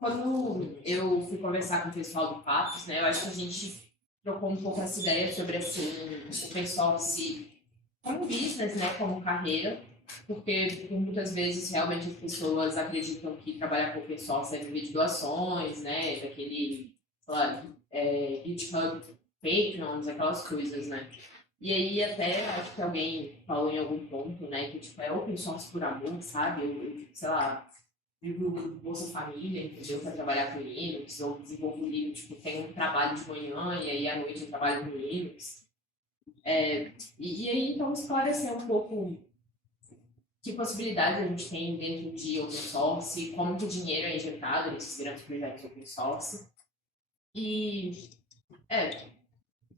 quando eu fui conversar com o pessoal do Patos, né, eu acho que a gente trocou um pouco essa ideia sobre, assim, o pessoal se como business, né, como carreira, porque por muitas vezes realmente as pessoas acreditam que trabalhar com o pessoal é viver de doações, né, daquele, sei lá, GitHub, Patreons, aquelas coisas, né. E aí até acho que alguém falou em algum ponto, né, que tipo, é open source por amor, sabe? Sei lá, vivo Bolsa Família, entendeu? Para trabalhar com Linux, ou desenvolvo Linux, tipo, tem um trabalho de manhã e aí à noite eu trabalho com Linux. E aí, então, esclarecer um pouco que possibilidades a gente tem dentro de open source, como que o dinheiro é injetado nesses grandes projetos open source. E,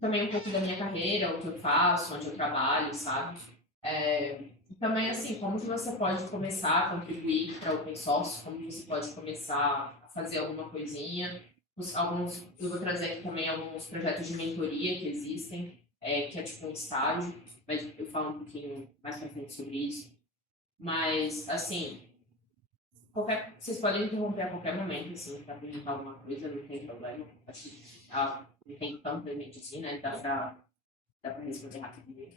também um pouco da minha carreira, o que eu faço, onde eu trabalho, sabe? E também, assim, como que você pode começar a contribuir para o open source, como que você pode começar a fazer alguma coisinha. Eu vou trazer aqui também alguns projetos de mentoria que existem, que é tipo um estágio, mas eu falo um pouquinho mais para frente sobre isso. Mas, assim, vocês podem interromper a qualquer momento, assim, para perguntar alguma coisa, não tem problema. Acho que não tem tanta gente assim, né? Dá para responder rapidinho.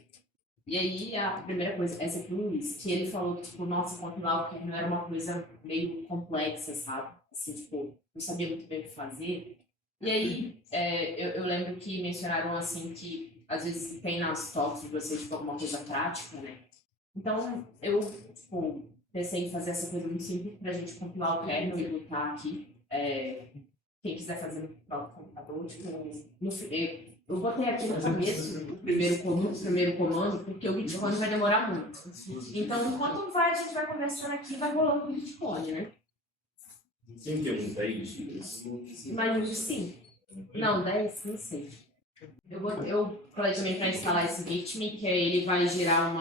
E aí, a primeira coisa, essa é pro Luiz, que ele falou que, tipo, nossa, compilar o kernel era uma coisa meio complexa, sabe? Assim, tipo, não sabia muito bem o que fazer. E aí, eu lembro que mencionaram, assim, que às vezes tem nas talks de vocês, tipo, alguma coisa prática, né? Então, eu, tipo, pensei em fazer essa coisa muito simples pra gente compilar o kernel e botar aqui. Quem quiser fazer no próprio computador, tipo, eu botei aqui no começo o primeiro comando, porque o Bitcoin vai demorar muito. Então, enquanto a gente vai conversando aqui, vai rolando o Bitcoin, né? Tem que uns 10 dias? Imagino que sim. Não, 10, não sei. Eu falei também para instalar esse Git, que aí ele vai gerar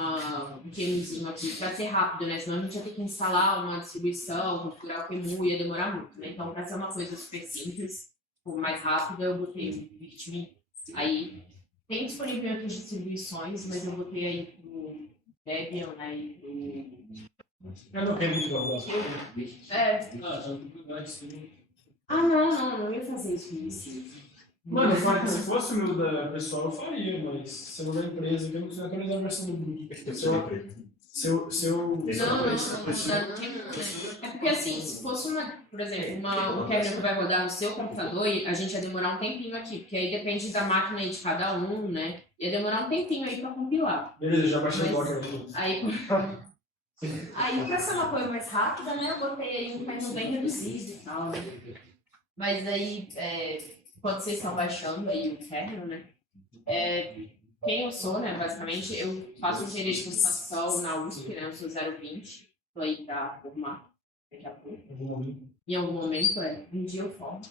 um QEMUzinho aqui, vai ser rápido, né? Senão a gente ia ter que instalar uma distribuição, configurar o QEMU, ia demorar muito, né? Então, para ser uma coisa super simples, mais rápida, eu botei o Git. Aí, tem disponível em outras distribuições, mas eu botei aí pro Debian, né? E Eu não quero muito falar. não ia fazer isso. Mano, se fosse o meu da pessoal, eu faria, mas se eu da empresa, eu não quero atualizar a versão do grupo. Não tem problema. É porque assim, se fosse por exemplo, um kernel que vai rodar no seu computador, a gente ia demorar um tempinho aqui, porque aí depende da máquina aí de cada um, né? Ia demorar um tempinho aí pra compilar. Beleza, já baixei o aqui. Aí, pra ser uma coisa mais rápida, né, eu botei aí um kernel bem reduzido e tal, né? Mas aí, quando vocês estão baixando aí o kernel, né? Quem eu sou, né, basicamente, eu faço engenharia de computação na USP, né, eu sou 020, estou aí para formar daqui a pouco. Em algum momento, um dia eu formo.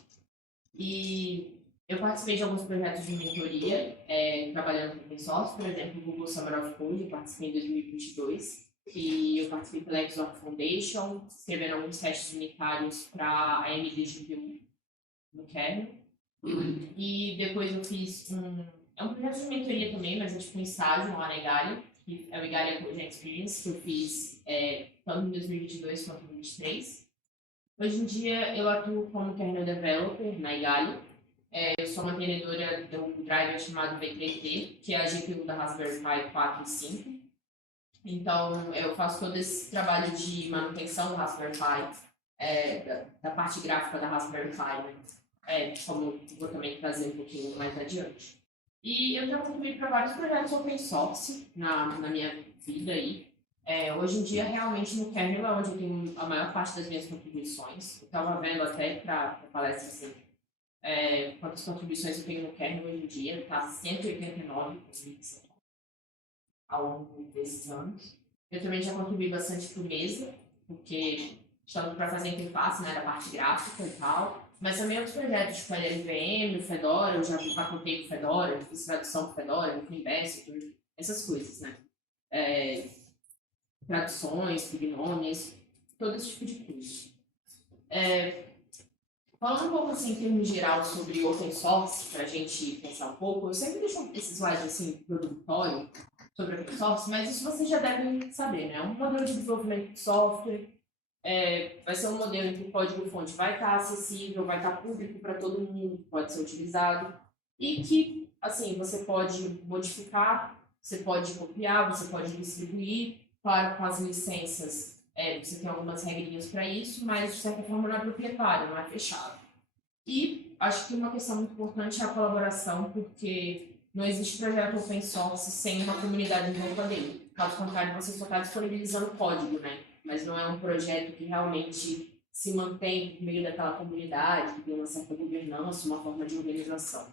E eu participei de alguns projetos de mentoria, trabalhando com open source, por exemplo, o Google Summer of Code, eu participei em 2022, e eu participei pela Xorg Foundation, escrevendo alguns testes unitários para a AMD GPU no kernel. E depois eu fiz é um projeto de mentoria também, mas é tipo um estágio lá na Igalia, que é o Igalia Coding Experience, que eu fiz tanto em 2022 quanto em 2023. Hoje em dia eu atuo como kernel developer na Igalia. Eu sou mantenedora de um driver chamado V3T, que é a GPU da Raspberry Pi 4 e 5. Então eu faço todo esse trabalho de manutenção do Raspberry Pi, da parte gráfica da Raspberry Pi, né? Como vou também trazer um pouquinho mais adiante. E eu já contribuí para vários projetos open source na minha vida aí. Hoje em dia, realmente, no kernel é onde eu tenho a maior parte das minhas contribuições. Eu estava vendo até para a palestra assim, quantas contribuições eu tenho no kernel hoje em dia. Está 189 ao longo desses anos. Eu também já contribuí bastante para o Mesa, porque estamos para fazer interface, né, da parte gráfica e tal. Mas também outros projetos, tipo a LLVM, o Fedora, eu já patentei com o Fedora, eu fiz tradução com o Fedora, no Investor, essas coisas, né? Traduções, bignômios, todo esse tipo de coisa. Falando um pouco assim, em termos geral sobre open source, para a gente pensar um pouco, eu sempre deixo esses slides assim, introdutório sobre open source, mas isso vocês já devem saber, né? É um modelo de desenvolvimento de software vai ser um modelo em que o código-fonte vai estar acessível, vai estar público para todo mundo, pode ser utilizado, e que, assim, você pode modificar, você pode copiar, você pode distribuir, claro, com as licenças, você tem algumas regrinhas para isso, mas, de certa forma, não é proprietário, não é fechado. E acho que uma questão muito importante é a colaboração, porque não existe projeto open source sem uma comunidade em volta dele. Caso contrário, você só está disponibilizando código, né? Mas não é um projeto que realmente se mantém por meio daquela comunidade, que tem uma certa governança, uma forma de organização.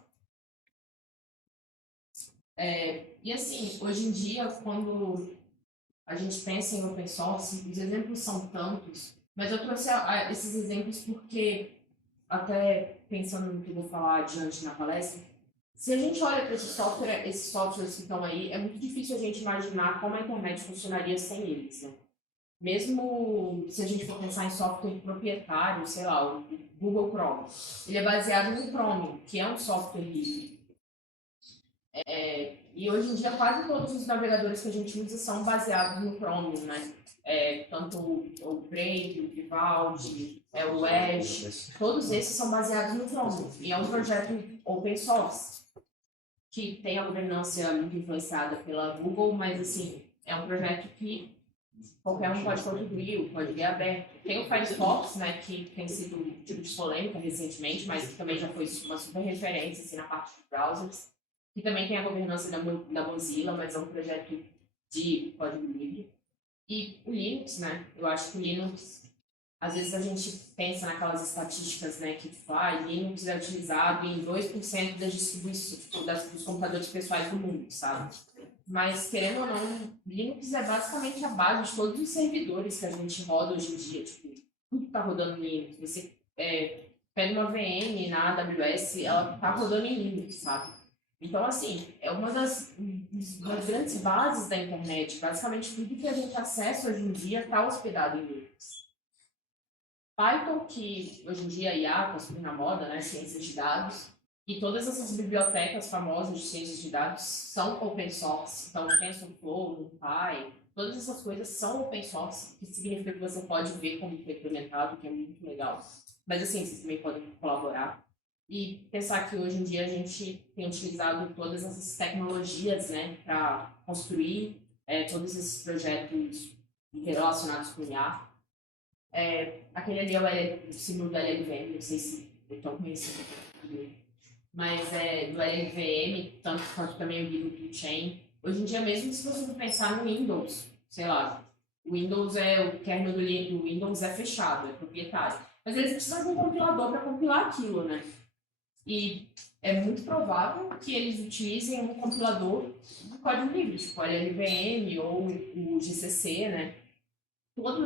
E assim, hoje em dia, quando a gente pensa em open source, os exemplos são tantos, mas eu trouxe esses exemplos porque, até pensando no que eu vou falar adiante na palestra, se a gente olha para esses softwares que estão aí, é muito difícil a gente imaginar como a internet funcionaria sem eles, né? Mesmo se a gente for pensar em software proprietário, sei lá, o Google Chrome, ele é baseado no Chromium, que é um software livre. E hoje em dia quase todos os navegadores que a gente usa são baseados no Chromium, né? Tanto o Brave, o Vivaldi, o Edge, todos esses são baseados no Chromium. E é um projeto open source, que tem a governança muito influenciada pela Google, mas assim, é um projeto que qualquer um pode contribuir, o código é aberto. Tem o Firefox, né, que tem sido tipo de polêmica recentemente, mas que também já foi uma super referência assim, na parte de browsers, que também tem a governança da Mozilla, mas é um projeto de código livre. E o Linux, né, eu acho que o Linux, às vezes a gente pensa naquelas estatísticas, né, que Linux é utilizado em 2% das distribuições, dos computadores pessoais do mundo, sabe? Mas, querendo ou não, Linux é basicamente a base de todos os servidores que a gente roda hoje em dia. Tipo, tudo está rodando em Linux. Você pega uma VM na AWS, ela está rodando em Linux, sabe? Então, assim, é uma das grandes bases da internet. Basicamente, tudo que a gente acessa hoje em dia está hospedado em Linux. Python, que hoje em dia IA está super na moda, né? Ciências de dados. E todas essas bibliotecas famosas de ciências de dados são open source. Então, TensorFlow, NumPy, todas essas coisas são open source, que significa que você pode ver como foi implementado, que é muito legal. Mas, assim, vocês também podem colaborar. E pensar que hoje em dia a gente tem utilizado todas essas tecnologias, né, para construir todos esses projetos relacionados com IA. Aquele ali é o símbolo da LLVM, não sei se estão conhecendo, mas do LLVM, tanto quanto também o Linux Chain. Hoje em dia, mesmo se você for pensar no Windows, sei lá, o Windows o kernel do Windows é fechado, é proprietário. Mas eles precisam de um compilador para compilar aquilo, né? E é muito provável que eles utilizem um compilador de código livre, tipo o LLVM ou o GCC, né?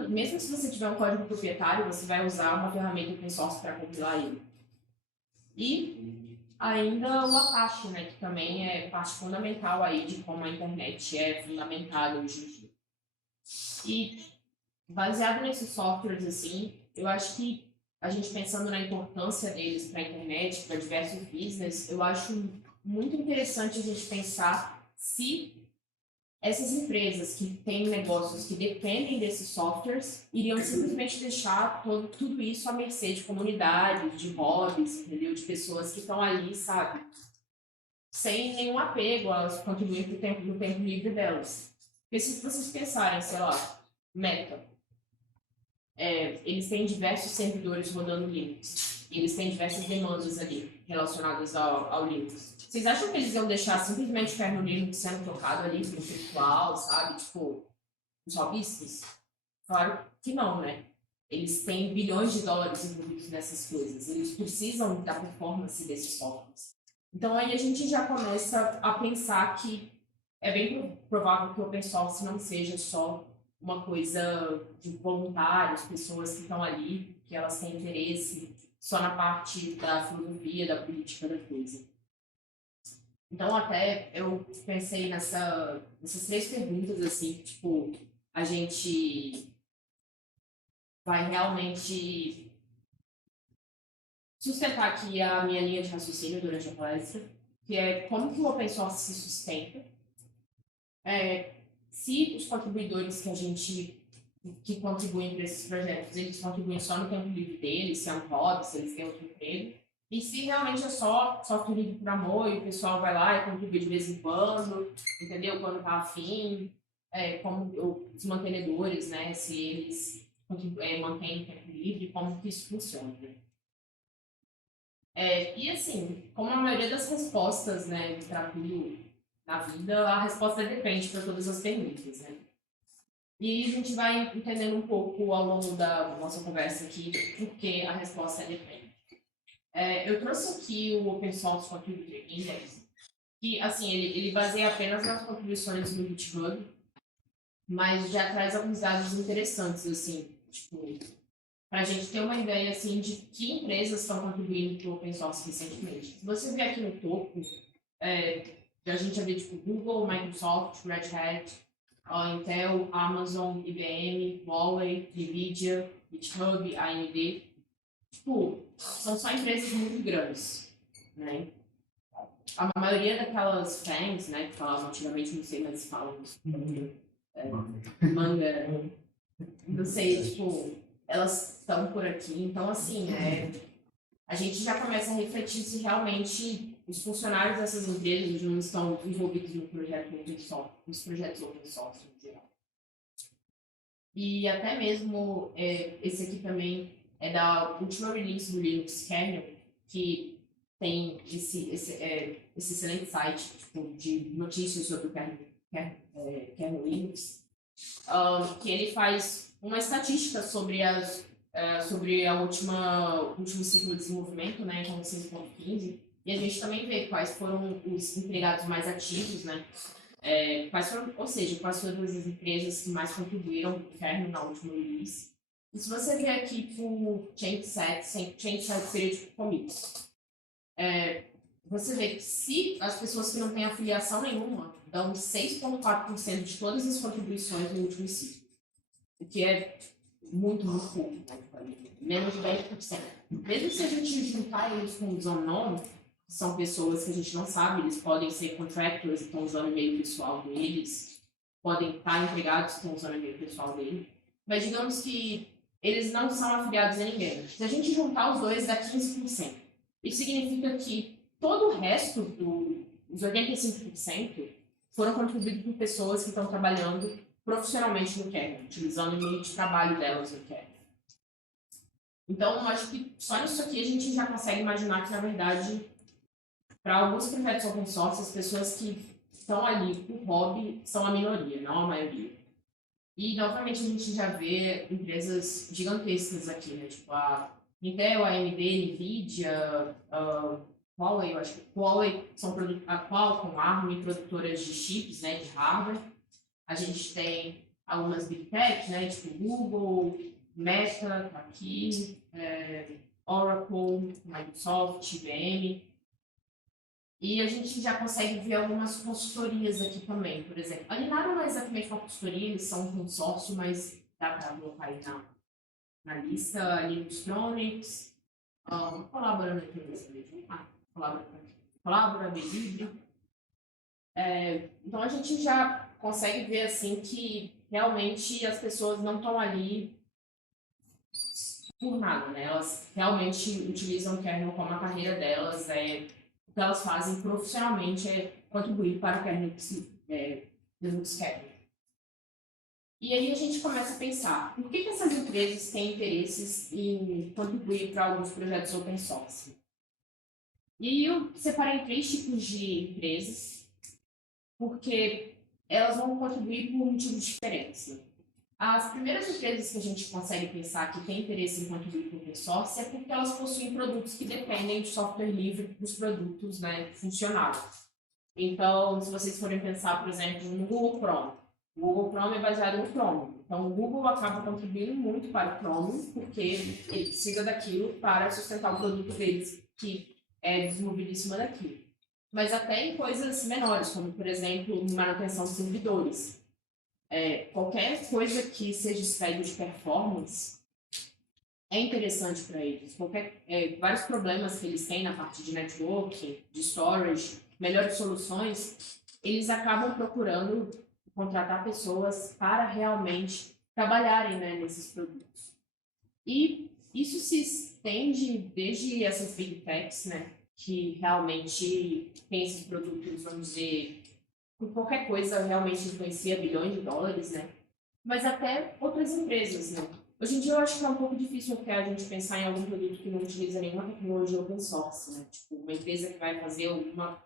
Mesmo se você tiver um código proprietário, você vai usar uma ferramenta open source para compilar ele. E ainda o Apache, né, que também é parte fundamental aí de como a internet é fundamentada hoje em dia. E baseado nesses softwares, assim, eu acho que a gente pensando na importância deles para a internet, para diversos business, eu acho muito interessante a gente pensar se essas empresas que têm negócios que dependem desses softwares iriam simplesmente deixar tudo isso à mercê de comunidades, de hobbies, entendeu? De pessoas que estão ali, sabe? Sem nenhum apego, elas contribuem no tempo livre delas. Porque se vocês pensarem, sei lá, Meta, eles têm diversos servidores rodando Linux. Eles têm diversas demandas ali relacionadas ao Linux. Vocês acham que eles iam deixar simplesmente o kernel Linux sendo trocado ali pro virtual, sabe? Tipo, os hobbyistas? Claro que não, né? Eles têm bilhões de dólares envolvidos nessas coisas. Eles precisam da performance desses softwares. Então, aí a gente já começa a pensar que é bem provável que o open source não seja só uma coisa de voluntários, pessoas que estão ali, que elas têm interesse só na parte da filosofia, da política da coisa. Então, até eu pensei nessas três perguntas, assim, tipo, a gente vai realmente sustentar aqui a minha linha de raciocínio durante a palestra, que é como que o open source se sustenta, se os contribuidores que a gente que contribuem para esses projetos, eles contribuem só no tempo livre deles, se é um hobby, se eles têm outro emprego. E se realmente é só software livre por amor e o pessoal vai lá e contribui de vez em quando, entendeu? Quando tá afim, como os mantenedores, né? Se eles mantêm o tempo livre, como que isso funciona. Né? E assim, como a maioria das respostas, né, para tudo na vida, a resposta depende para todas as perguntas, né? E a gente vai entendendo um pouco ao longo da nossa conversa aqui porque a resposta depende. Eu trouxe aqui o Open Source Contributor Index, que assim, ele baseia apenas nas contribuições do GitHub, mas já traz alguns dados interessantes, assim, tipo, para a gente ter uma ideia assim, de que empresas estão contribuindo para o Open Source recentemente. Se você ver aqui no topo, a gente já vê tipo, Google, Microsoft, Red Hat, Intel, Amazon, IBM, Huawei, NVIDIA, GitHub, AMD. Tipo, são só empresas muito grandes, né? A maioria daquelas FANGs, né, que falavam antigamente, não sei, mas falam manga, não sei, tipo, elas estão por aqui. Então, assim, a gente já começa a refletir se realmente os funcionários dessas empresas não estão envolvidos no projeto open source, nos projetos open source em geral. E até mesmo esse aqui também é da última release do Linux Kernel, que tem esse excelente site tipo, de notícias sobre o Kernel Linux, que ele faz uma estatística sobre sobre o último ciclo de desenvolvimento, né, então 6.15, e a gente também vê quais foram os empregados mais ativos, né, quais foram as empresas que mais contribuíram para o kernel na última release. E se você ver aqui por change set seria tipo commits. Você vê que se as pessoas que não têm afiliação nenhuma dão 6,4% de todas as contribuições no último ciclo, o que é muito, muito pouco, né? Menos de 10%. Mesmo se a gente juntar eles com os unknown, que são pessoas que a gente não sabe, eles podem ser contractors e estão usando o e-mail pessoal deles, podem estar empregados e estão usando o e-mail pessoal dele, mas digamos que eles não são afiliados a ninguém. Se a gente juntar os dois, dá 15%. Isso significa que todo o resto dos 85% foram contribuídos por pessoas que estão trabalhando profissionalmente no kernel, utilizando o meio de trabalho delas no kernel. Então, eu acho que só nisso aqui a gente já consegue imaginar que, na verdade, para alguns projetos open source, as pessoas que estão ali por hobby são a minoria, não a maioria. E, novamente, a gente já vê empresas gigantescas aqui, né? Tipo a Intel, a AMD, NVIDIA, Huawei, eu acho que Huawei são a Qualcomm, ARM, produtoras de chips, né, de hardware. A gente tem algumas Big Tech, né, tipo Google, Meta, tá aqui, Oracle, Microsoft, IBM. E a gente já consegue ver algumas consultorias aqui também, por exemplo. A Linaro não é exatamente uma consultoria, eles são um consórcio, mas dá para colocar aí na lista. Linuxtronics, colaborando aqui mesmo. Colabora, Belibre. Então a gente já consegue ver assim que realmente as pessoas não estão ali por nada, né? Elas realmente utilizam o kernel como a carreira delas, o que elas fazem profissionalmente é contribuir para o kernel Linux kernel. E aí a gente começa a pensar, por que essas empresas têm interesses em contribuir para alguns projetos open source? E aí eu separei 3 tipos de empresas, porque elas vão contribuir por motivos diferentes. As primeiras empresas que a gente consegue pensar que têm interesse em contribuir para o open source é porque elas possuem produtos que dependem de software livre dos produtos, né, funcionarem. Então, se vocês forem pensar, por exemplo, no Google Chrome. O Google Chrome é baseado no Chrome. Então, o Google acaba contribuindo muito para o Chrome porque ele precisa daquilo para sustentar o produto deles, que é desenvolvido em cima daquilo. Mas até em coisas menores, como, por exemplo, manutenção de servidores. Qualquer coisa que seja espelho de performance é interessante para eles. Vários problemas que eles têm na parte de networking, de storage, melhores soluções, eles acabam procurando contratar pessoas para realmente trabalharem, né, nesses produtos. E isso se estende desde essas big techs, né, que realmente tem esses produtos, vamos dizer, por qualquer coisa realmente influencia bilhões de dólares, né, mas até outras empresas, né. Hoje em dia eu acho que é um pouco difícil até a gente pensar em algum produto que não utiliza nenhuma tecnologia open source, né, tipo uma empresa que vai fazer uma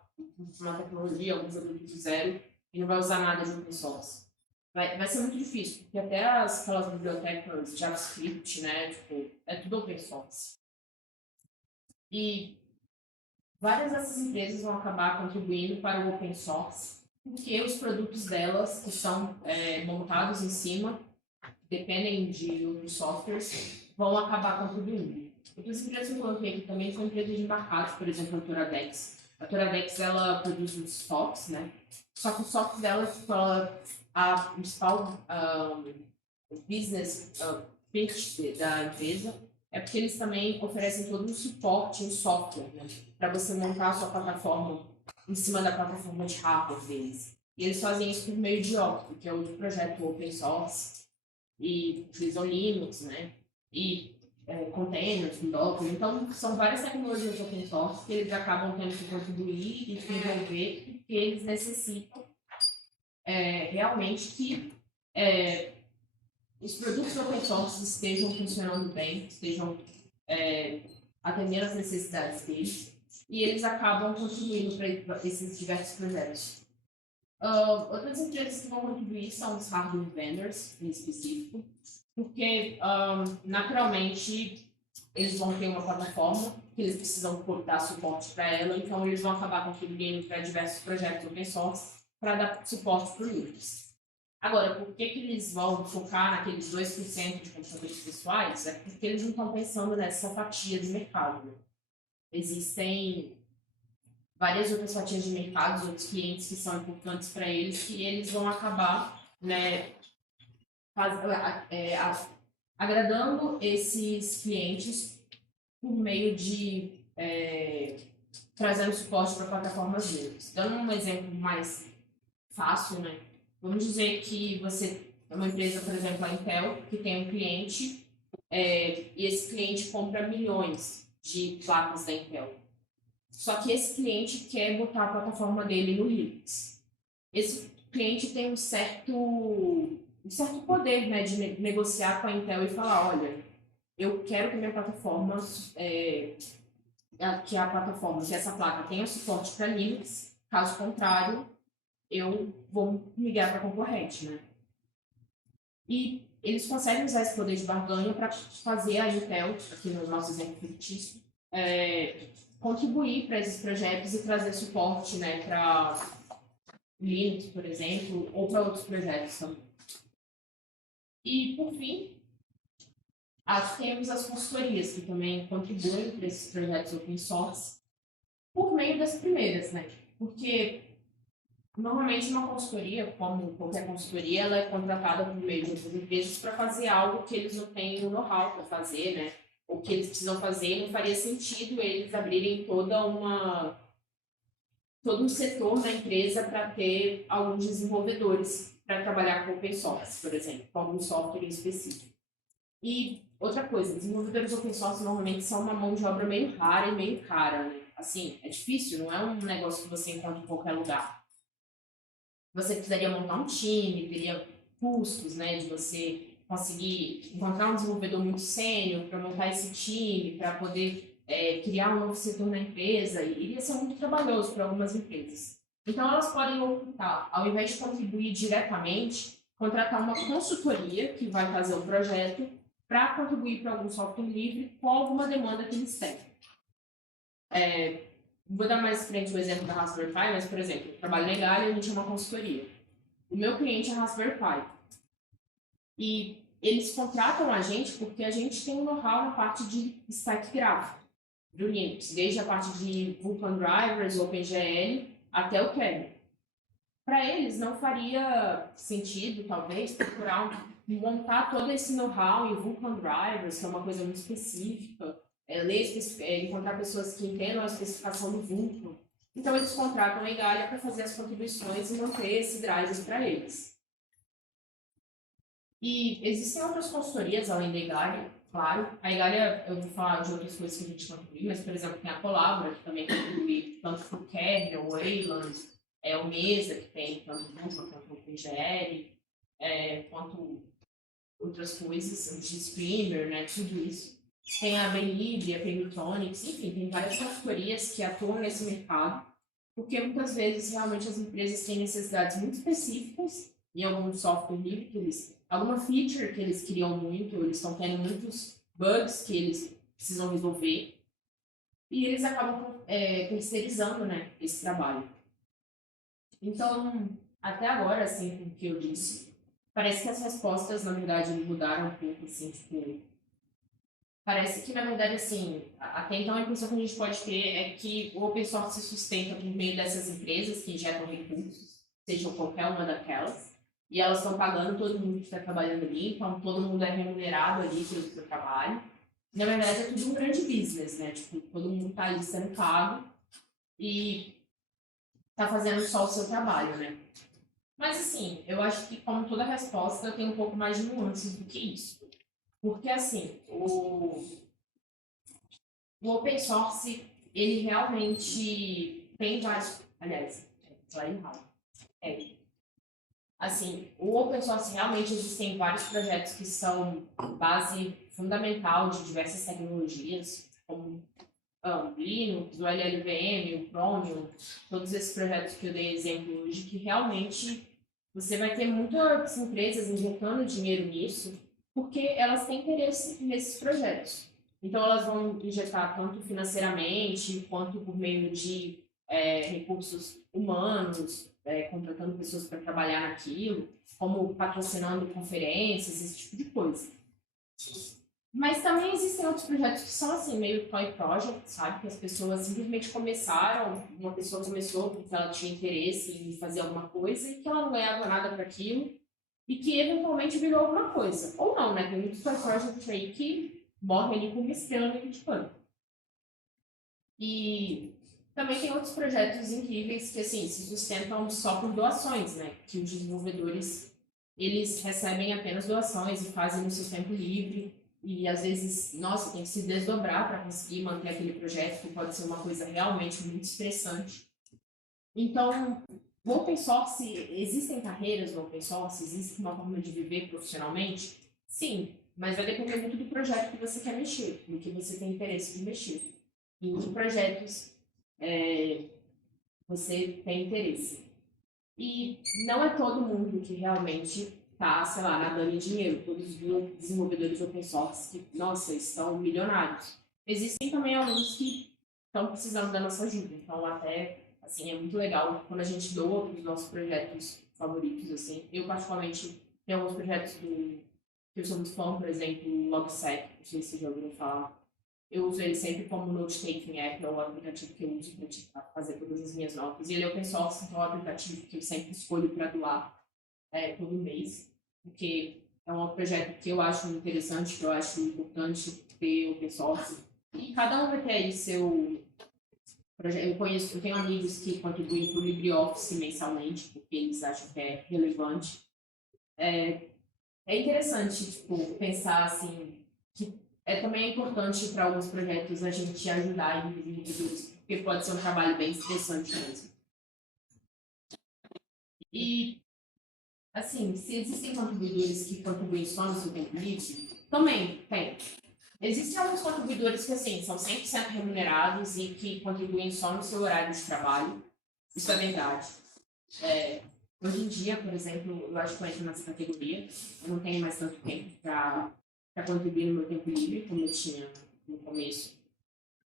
tecnologia, algum produto do zero e não vai usar nada de open source. Vai ser muito difícil, porque até aquelas bibliotecas JavaScript, né, tipo, é tudo open source. E várias dessas empresas vão acabar contribuindo para o open source, porque os produtos delas, que são montados em cima, dependem de outros softwares, vão acabar contribuindo. Outras empresas que eu coloquei aqui também são empresas de embarcados, por exemplo, a Toradex. A Toradex, ela produz os socks, né? Só que o sock dela, tipo, a principal business pitch da empresa é porque eles também oferecem todo um suporte em software, né? Para você montar a sua plataforma em cima da plataforma de hardware deles. E eles fazem isso por meio de Octo, que é outro projeto open source, e utilizam Linux, né? E containers, Docker. Então, são várias tecnologias open source que eles acabam tendo que contribuir e desenvolver, porque eles necessitam realmente que os produtos open source estejam funcionando bem, estejam atendendo às necessidades deles, e eles acabam contribuindo para esses diversos projetos. Outras empresas que vão contribuir são os hardware vendors, em específico, porque, naturalmente, eles vão ter uma plataforma que eles precisam dar suporte para ela, então eles vão acabar contribuindo para diversos projetos open source para dar suporte para o Linux. Agora, por que eles vão focar naqueles 2% de computadores pessoais? É porque eles não estão pensando nessa fatia de mercado. Existem várias outras fatias de mercado, outros clientes que são importantes para eles, que eles vão acabar, né, agradando esses clientes por meio de trazendo suporte para plataformas deles. Dando um exemplo mais fácil, né? Vamos dizer que você é uma empresa, por exemplo, a Intel, que tem um cliente e esse cliente compra milhões de placas da Intel. Só que esse cliente quer botar a plataforma dele no Linux. Esse cliente tem um certo poder, né, de negociar com a Intel e falar, olha, eu quero que a minha plataforma, que essa placa tenha suporte para Linux, caso contrário, eu vou migrar para concorrente, né? E eles conseguem usar esse poder de barganha para fazer a Intel, aqui no nosso exemplo fictício, contribuir para esses projetos e trazer suporte, né, para Linux, por exemplo, ou para outros projetos também. E, por fim, temos as consultorias, que também contribuem para esses projetos open source por meio das primeiras, né? Porque, normalmente, uma consultoria, como qualquer consultoria, ela é contratada por meio de outras empresas para fazer algo que eles não têm o know-how para fazer, né? O que eles precisam fazer, não faria sentido eles abrirem todo um setor na empresa para ter alguns desenvolvedores para trabalhar com open source, por exemplo, com algum software em específico. E outra coisa, desenvolvedores open source normalmente são uma mão de obra meio rara e meio cara, né? Assim, é difícil, não é um negócio que você encontra em qualquer lugar. Você precisaria montar um time, teria custos, né, de você conseguir encontrar um desenvolvedor muito sênior para montar esse time, para poder criar um novo setor na empresa, e iria ser muito trabalhoso para algumas empresas. Então, elas podem optar, ao invés de contribuir diretamente, contratar uma consultoria que vai fazer o projeto para contribuir para algum software livre com alguma demanda que eles têm. Vou dar mais frente o exemplo da Raspberry Pi, mas, por exemplo, eu trabalho na Egalha e a gente é uma consultoria. O meu cliente é a Raspberry Pi. E eles contratam a gente porque a gente tem um know-how na parte de stack gráfico do Linux, desde a parte de Vulkan Drivers, OpenGL, até o kernel. Para eles, não faria sentido, talvez, montar todo esse know-how em Vulkan Drivers, que é uma coisa muito específica, encontrar pessoas que entendam a especificação do Vulkan. Então, eles contratam a Egalha para fazer as contribuições e manter esse drivers para eles. E existem outras consultorias além da Igalia, claro. A Igalia, eu vou falar de outras coisas que a gente contribui, mas, por exemplo, tem a Colabora, que também contribui tanto para o Kernel, o Wayland, o Mesa, que tem tanto Drupal quanto o PGL, quanto outras coisas, o G-Streamer, né, tudo isso. Tem a Belibre, a Paymentonics, enfim, tem várias consultorias que atuam nesse mercado, porque muitas vezes realmente as empresas têm necessidades muito específicas em algum software livre que eles, alguma feature que eles criam muito, eles estão tendo muitos bugs que eles precisam resolver e eles acabam terceirizando, né, esse trabalho. Então, até agora, assim, com o que eu disse, parece que as respostas, na verdade, mudaram um pouco, assim, tipo, parece que, na verdade, assim, até então a impressão que a gente pode ter é que o open source se sustenta por meio dessas empresas que injetam recursos, sejam qualquer uma daquelas, e elas estão pagando todo mundo que está trabalhando ali, então todo mundo é remunerado ali pelo seu trabalho. Na verdade, é tudo um grande business, né? Tipo, todo mundo está ali sendo pago e está fazendo só o seu trabalho, né? Mas, assim, eu acho que, como toda resposta, tem um pouco mais de nuances do que isso. Porque, assim, o open source, ele realmente tem vários... Aliás, falei errado. Assim, o open source realmente existem vários projetos que são base fundamental de diversas tecnologias, como o Linux, o LLVM, o Chromium, todos esses projetos que eu dei exemplo hoje, que realmente você vai ter muitas empresas injetando dinheiro nisso, porque elas têm interesse nesses projetos. Então, elas vão injetar tanto financeiramente, quanto por meio de recursos humanos, contratando pessoas para trabalhar naquilo, como patrocinando conferências, esse tipo de coisa. Mas também existem outros projetos que são assim, meio toy project, sabe? Que as pessoas simplesmente começaram, uma pessoa começou porque ela tinha interesse em fazer alguma coisa e que ela não ganhava nada para aquilo e que eventualmente virou alguma coisa. Ou não, né? Tem muitos toy projects aí que morrem ali com mestrando e de pano. E também tem outros projetos incríveis que, assim, se sustentam só por doações, né? Que os desenvolvedores, eles recebem apenas doações e fazem no seu tempo livre. E, às vezes, nossa, tem que se desdobrar para conseguir manter aquele projeto, que pode ser uma coisa realmente muito estressante. Então, o open source, existem carreiras no open source? Existe uma forma de viver profissionalmente? Sim, mas vai depender muito do projeto que você quer mexer, do que você tem interesse de mexer. Em que projetos você tem interesse. E não é todo mundo que realmente está, sei lá, nadando em dinheiro. Todos os desenvolvedores open source que, nossa, estão milionários. Existem também alguns que estão precisando da nossa ajuda. Então, até, assim, é muito legal quando a gente doa para os nossos projetos favoritos, assim. Eu, particularmente, tenho alguns projetos que eu sou muito fã, por exemplo, o Logsec, não sei se vocês já ouviram falar. Eu uso ele sempre como note-taking app, é o aplicativo que eu uso para fazer todas as minhas notas. E ele é open source, então é um aplicativo que eu sempre escolho para doar todo mês, porque é um projeto que eu acho interessante, que eu acho importante ter open source. E cada um vai ter aí seu projeto. Eu tenho amigos que contribuem para o LibreOffice mensalmente, porque eles acham que é relevante. É interessante, tipo, pensar assim, que também é importante para alguns projetos a gente ajudar indivíduos, porque pode ser um trabalho bem estressante mesmo. E, assim, se existem contribuidores que contribuem só no seu tempo livre, também tem. Existem alguns contribuidores que, assim, são 100% remunerados e que contribuem só no seu horário de trabalho. Isso é verdade. Hoje em dia, por exemplo, eu acho que eu entro nessa categoria. Eu não tenho mais tanto tempo para contribuir no meu tempo livre, como eu tinha no começo.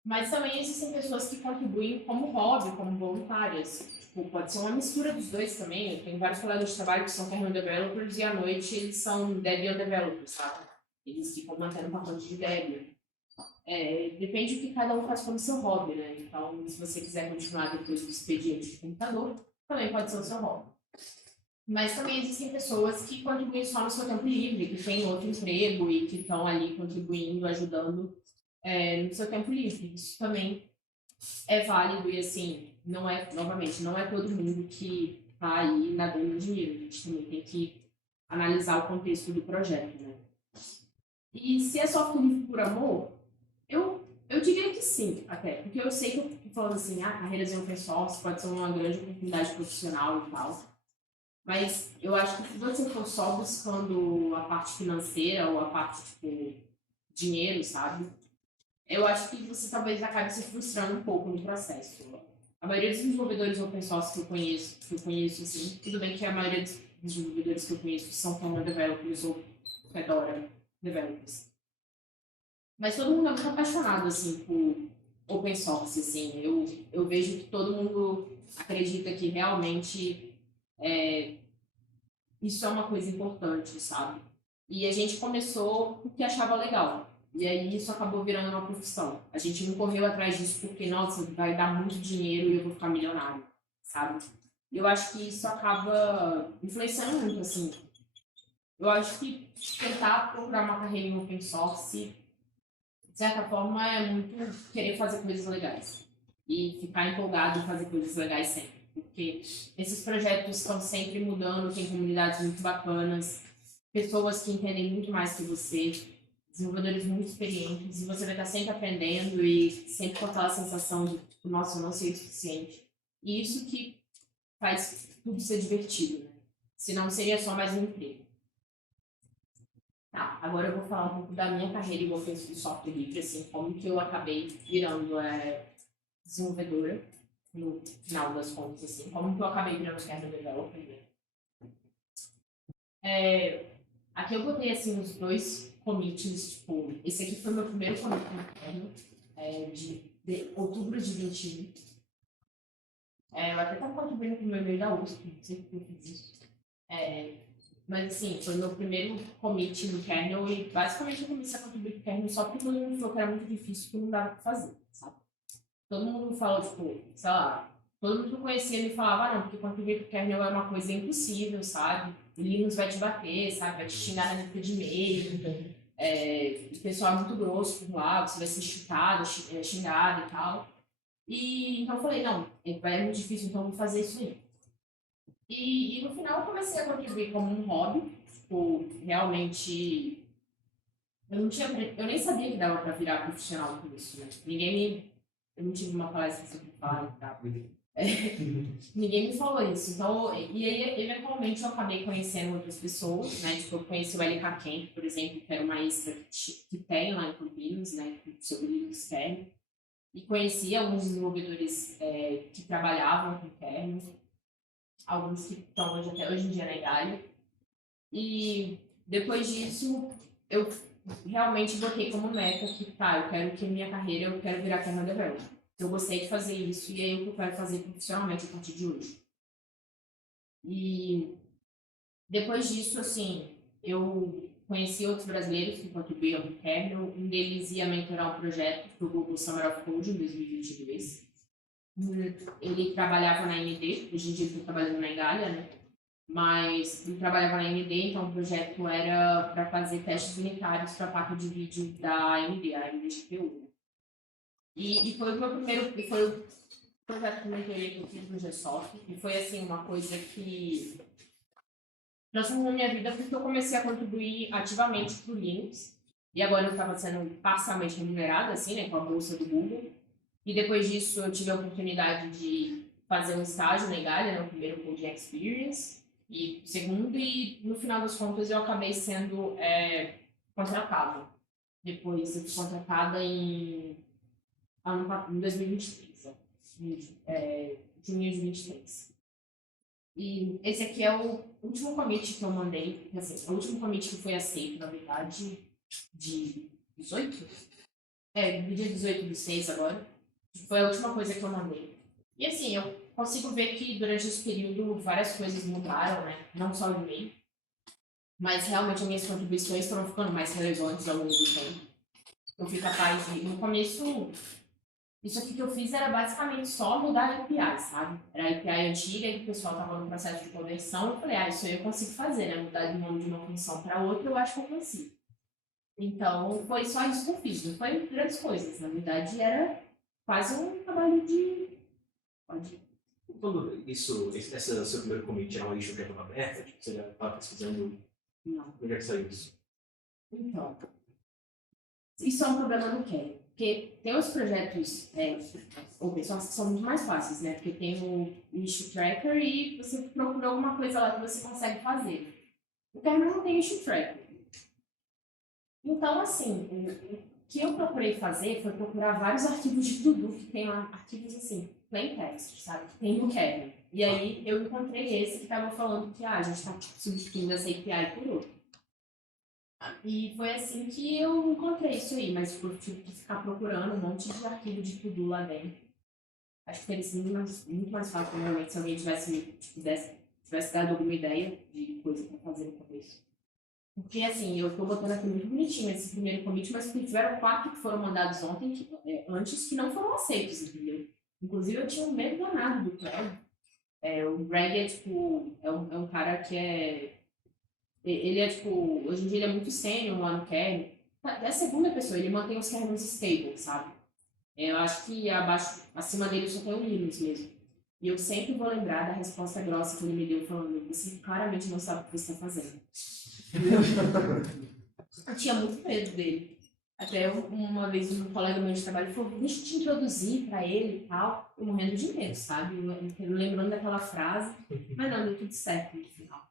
Mas também existem pessoas que contribuem como hobby, como voluntárias. Tipo, pode ser uma mistura dos dois também. Eu tenho vários colegas de trabalho que são kernel developers e à noite eles são Debian developers, sabe? Eles ficam mantendo pacote de Debian. Depende do que cada um faz como seu hobby, né? Então, se você quiser continuar depois do expediente de computador, também pode ser o seu hobby. Mas também existem pessoas que contribuem só no seu tempo livre, que têm outro emprego e que estão ali contribuindo, ajudando no seu tempo livre. Isso também é válido e, assim, não é, novamente, não é todo mundo que está aí nadando em dinheiro. A gente também tem que analisar o contexto do projeto, né? E se é software livre por amor, eu diria que sim, até. Porque eu sei que falando assim, carreiras em open source pode ser uma grande oportunidade profissional e tal. Mas eu acho que se você for só buscando a parte financeira ou a parte, tipo, dinheiro, sabe? Eu acho que você talvez acabe se frustrando um pouco no processo. A maioria dos desenvolvedores open source que eu conheço assim, tudo bem que a maioria dos desenvolvedores que eu conheço são Founder Developers ou Fedora Developers. Mas todo mundo é muito apaixonado, assim, por open source, assim. Eu vejo que todo mundo acredita que realmente isso é uma coisa importante, sabe? E a gente começou porque achava legal. E aí isso acabou virando uma profissão. A gente não correu atrás disso porque, nossa, vai dar muito dinheiro e eu vou ficar milionário, sabe? E eu acho que isso acaba influenciando muito, assim. Eu acho que tentar procurar uma carreira em open source, de certa forma, é muito querer fazer coisas legais. E ficar empolgado em fazer coisas legais sempre. Porque esses projetos estão sempre mudando, tem comunidades muito bacanas, pessoas que entendem muito mais que você, desenvolvedores muito experientes, e você vai estar sempre aprendendo e sempre com aquela sensação de, tipo, nossa, eu não sei o suficiente. E isso que faz tudo ser divertido, né? Senão seria só mais um emprego. Tá, agora eu vou falar um pouco da minha carreira em open software livre, assim, como que eu acabei virando desenvolvedora, no final das contas, assim, como que eu acabei virando kernel developer, né? Aqui eu botei, assim, os dois commits, tipo, esse aqui foi meu primeiro commit no kernel, de outubro de 21. Eu até estava contribuindo com o meu e-mail da USP, não sei porque eu fiz isso. Mas, assim, foi meu primeiro commit no kernel e, basicamente, eu comecei a contribuir com o kernel só porque todo mundo falou que era muito difícil, que não dava para fazer, sabe? Todo mundo falou, tipo, sei lá, todo mundo que eu conhecia me falava, não, porque contribuir com o kernel é uma coisa impossível, sabe? O Linux vai te bater, sabe? Vai te xingar na lista de e-mail. O pessoal é muito grosso por lá, você vai ser chutado, xingado e tal. E então eu falei, não, é muito difícil, então eu vou fazer isso aí. E no final eu comecei a contribuir como um hobby, tipo, realmente. Eu nem sabia que dava para virar profissional com isso, né? Eu não tive uma palestra sobre falar e tal. Ninguém me falou isso. Então, e aí, eventualmente, eu acabei conhecendo outras pessoas, né? Tipo, eu conheci o LK Camp, por exemplo, que era uma extra que tem lá em Campinas, né? Sobre Linux kernel. E conheci alguns desenvolvedores que trabalhavam com kernel, alguns que estão até hoje em dia na Itália. E depois disso, eu realmente botei como meta que, tá, eu quero que minha carreira, eu quero virar kernel developer. Eu gostei de fazer isso e é o que eu quero fazer profissionalmente a partir de hoje. E depois disso, assim, eu conheci outros brasileiros que contribuíam no kernel. Um deles ia mentorar um projeto para o Google Summer of Code em 2022. Ele trabalhava na AMD, hoje em dia ele está trabalhando na Engalha, né? Mas ele trabalhava na AMD, então o projeto era para fazer testes unitários para a placa de vídeo da AMD, a AMD GPU. E foi o meu primeiro, foi o projeto que eu mentorei que eu fiz no GSoft, e foi assim, uma coisa que transformou minha vida porque eu comecei a contribuir ativamente para o Linux, e agora eu estava sendo parcialmente remunerada, assim, né, com a bolsa do Google, e depois disso eu tive a oportunidade de fazer um estágio na Engalha, né, o primeiro Coding Experience, e o segundo, e no final das contas eu acabei sendo contratada. Depois eu fui contratada em 2023, junho de 23. E esse aqui é o último commit que eu mandei, assim, o último commit que foi aceito, na verdade, de 18? Do dia 18 do 6 agora. Foi a última coisa que eu mandei. E assim, eu consigo ver que durante esse período várias coisas mudaram, né? Não só o e-mail, mas realmente as minhas contribuições estão ficando mais relevantes ao longo do tempo. Eu fui capaz de, no começo, isso aqui que eu fiz era basicamente só mudar a API, sabe? Era a API antiga e o pessoal estava no processo de conversão. Eu falei, isso aí eu consigo fazer, né? Mudar de nome de uma função para outra, eu acho que eu consigo. Então, foi só isso que eu fiz, não foi grandes coisas. Na verdade, era quase um trabalho de... Quando esse seu primeiro commit era uma issue que estava aberta, tipo, você já estava pesquisando Não. Como é que sai isso? Então, isso é um problema no Kernel. Porque tem os projetos open source que são muito mais fáceis, né? Porque tem o issue tracker e você procura alguma coisa lá que você consegue fazer. O Kernel não tem issue tracker. Então, assim, o que eu procurei fazer foi procurar vários arquivos de tudo que tem lá, arquivos assim, plain text, sabe? Que tem no Kernel. E aí eu encontrei esse que estava falando que a gente está substituindo essa API por outra. E foi assim que eu encontrei isso aí, mas tipo, eu tive que ficar procurando um monte de arquivo de tudo lá dentro. Acho que teria sido muito mais fácil, provavelmente, se alguém tivesse dado alguma ideia de coisa para fazer no começo. Porque, assim, eu estou botando aqui muito bonitinho esse primeiro commit, mas tiveram 4 que foram mandados ontem, antes, que não foram aceitos, entendeu? Inclusive, eu tinha um medo danado do Greg. O Greg é, tipo, é um cara que é... Ele é, tipo, hoje em dia ele é muito sênior lá no kernel. É a segunda pessoa, ele mantém os kernels stable, sabe? Eu acho que acima dele só tem o Linux mesmo. E eu sempre vou lembrar da resposta grossa que ele me deu, falando: você claramente não sabe o que você está fazendo. Eu tinha muito medo dele. Até uma vez um colega meu de trabalho falou: deixa eu te introduzir para ele e tal. Eu morrendo de medo, sabe? Eu lembrando daquela frase, mas não, deu tudo certo no final.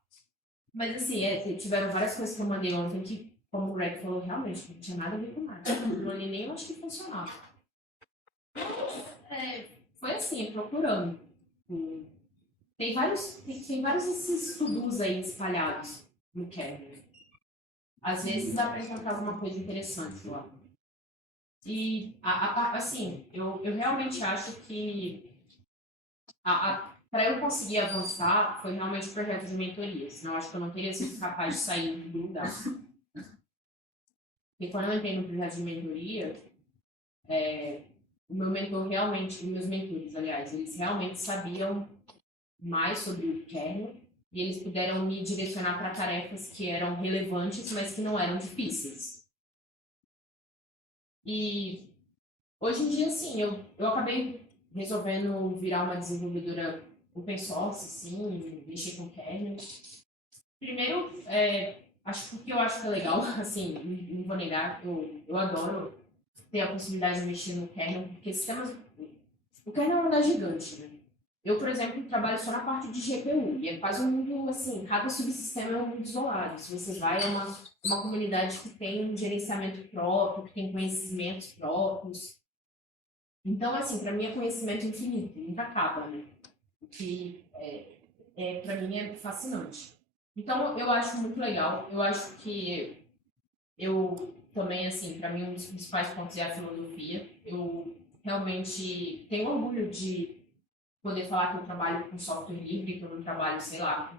Mas assim, tiveram várias coisas que eu mandei ontem que, como o Greg falou, realmente não tinha nada a ver com nada. Não ali nem eu acho que funcionava. Foi assim, procurando. Tem vários desses to-dos aí espalhados no kernel. Às vezes dá para encontrar alguma coisa interessante lá. E, assim, eu realmente acho que para eu conseguir avançar foi realmente o projeto de mentoria. Senão eu acho que eu não teria sido capaz de sair do lugar. E quando eu entrei no projeto de mentoria, o meu mentor realmente, os meus mentores, aliás, eles realmente sabiam mais sobre o kernel e eles puderam me direcionar para tarefas que eram relevantes, mas que não eram difíceis. E hoje em dia, sim, eu acabei resolvendo virar uma desenvolvedora open source, sim, mexer com kernel. Primeiro, acho que eu acho que é legal, assim, não vou negar, eu adoro ter a possibilidade de mexer no kernel, porque o kernel é um lugar gigante, né? Eu, por exemplo, trabalho só na parte de GPU, e é quase um mundo, assim, cada subsistema é um mundo isolado. Se você vai, é uma comunidade que tem um gerenciamento próprio, que tem conhecimentos próprios. Então, assim, para mim é conhecimento infinito, nunca acaba, né? O que, para mim, é fascinante. Então, eu acho muito legal. Eu acho que eu também, assim, para mim, um dos principais pontos é a filosofia. Eu realmente tenho orgulho de poder falar que eu trabalho com software livre, que eu não trabalho, sei lá, com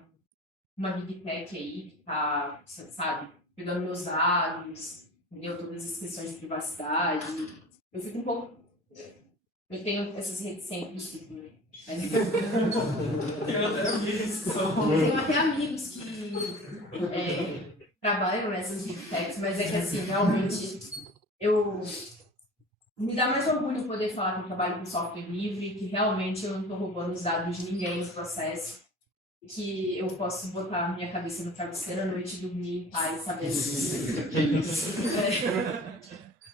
uma big tech aí que tá, sabe, pegando meus dados, entendeu? Todas as questões de privacidade. Eu fico um pouco... Eu tenho essas reticências, né? Tenho até amigos que trabalham nessas big techs, mas é que, assim, realmente, me dá mais orgulho poder falar que eu trabalho com software livre, que realmente eu não estou roubando os dados de ninguém no processo, que eu posso botar a minha cabeça no travesseiro à noite e dormir em paz, sabendo disso.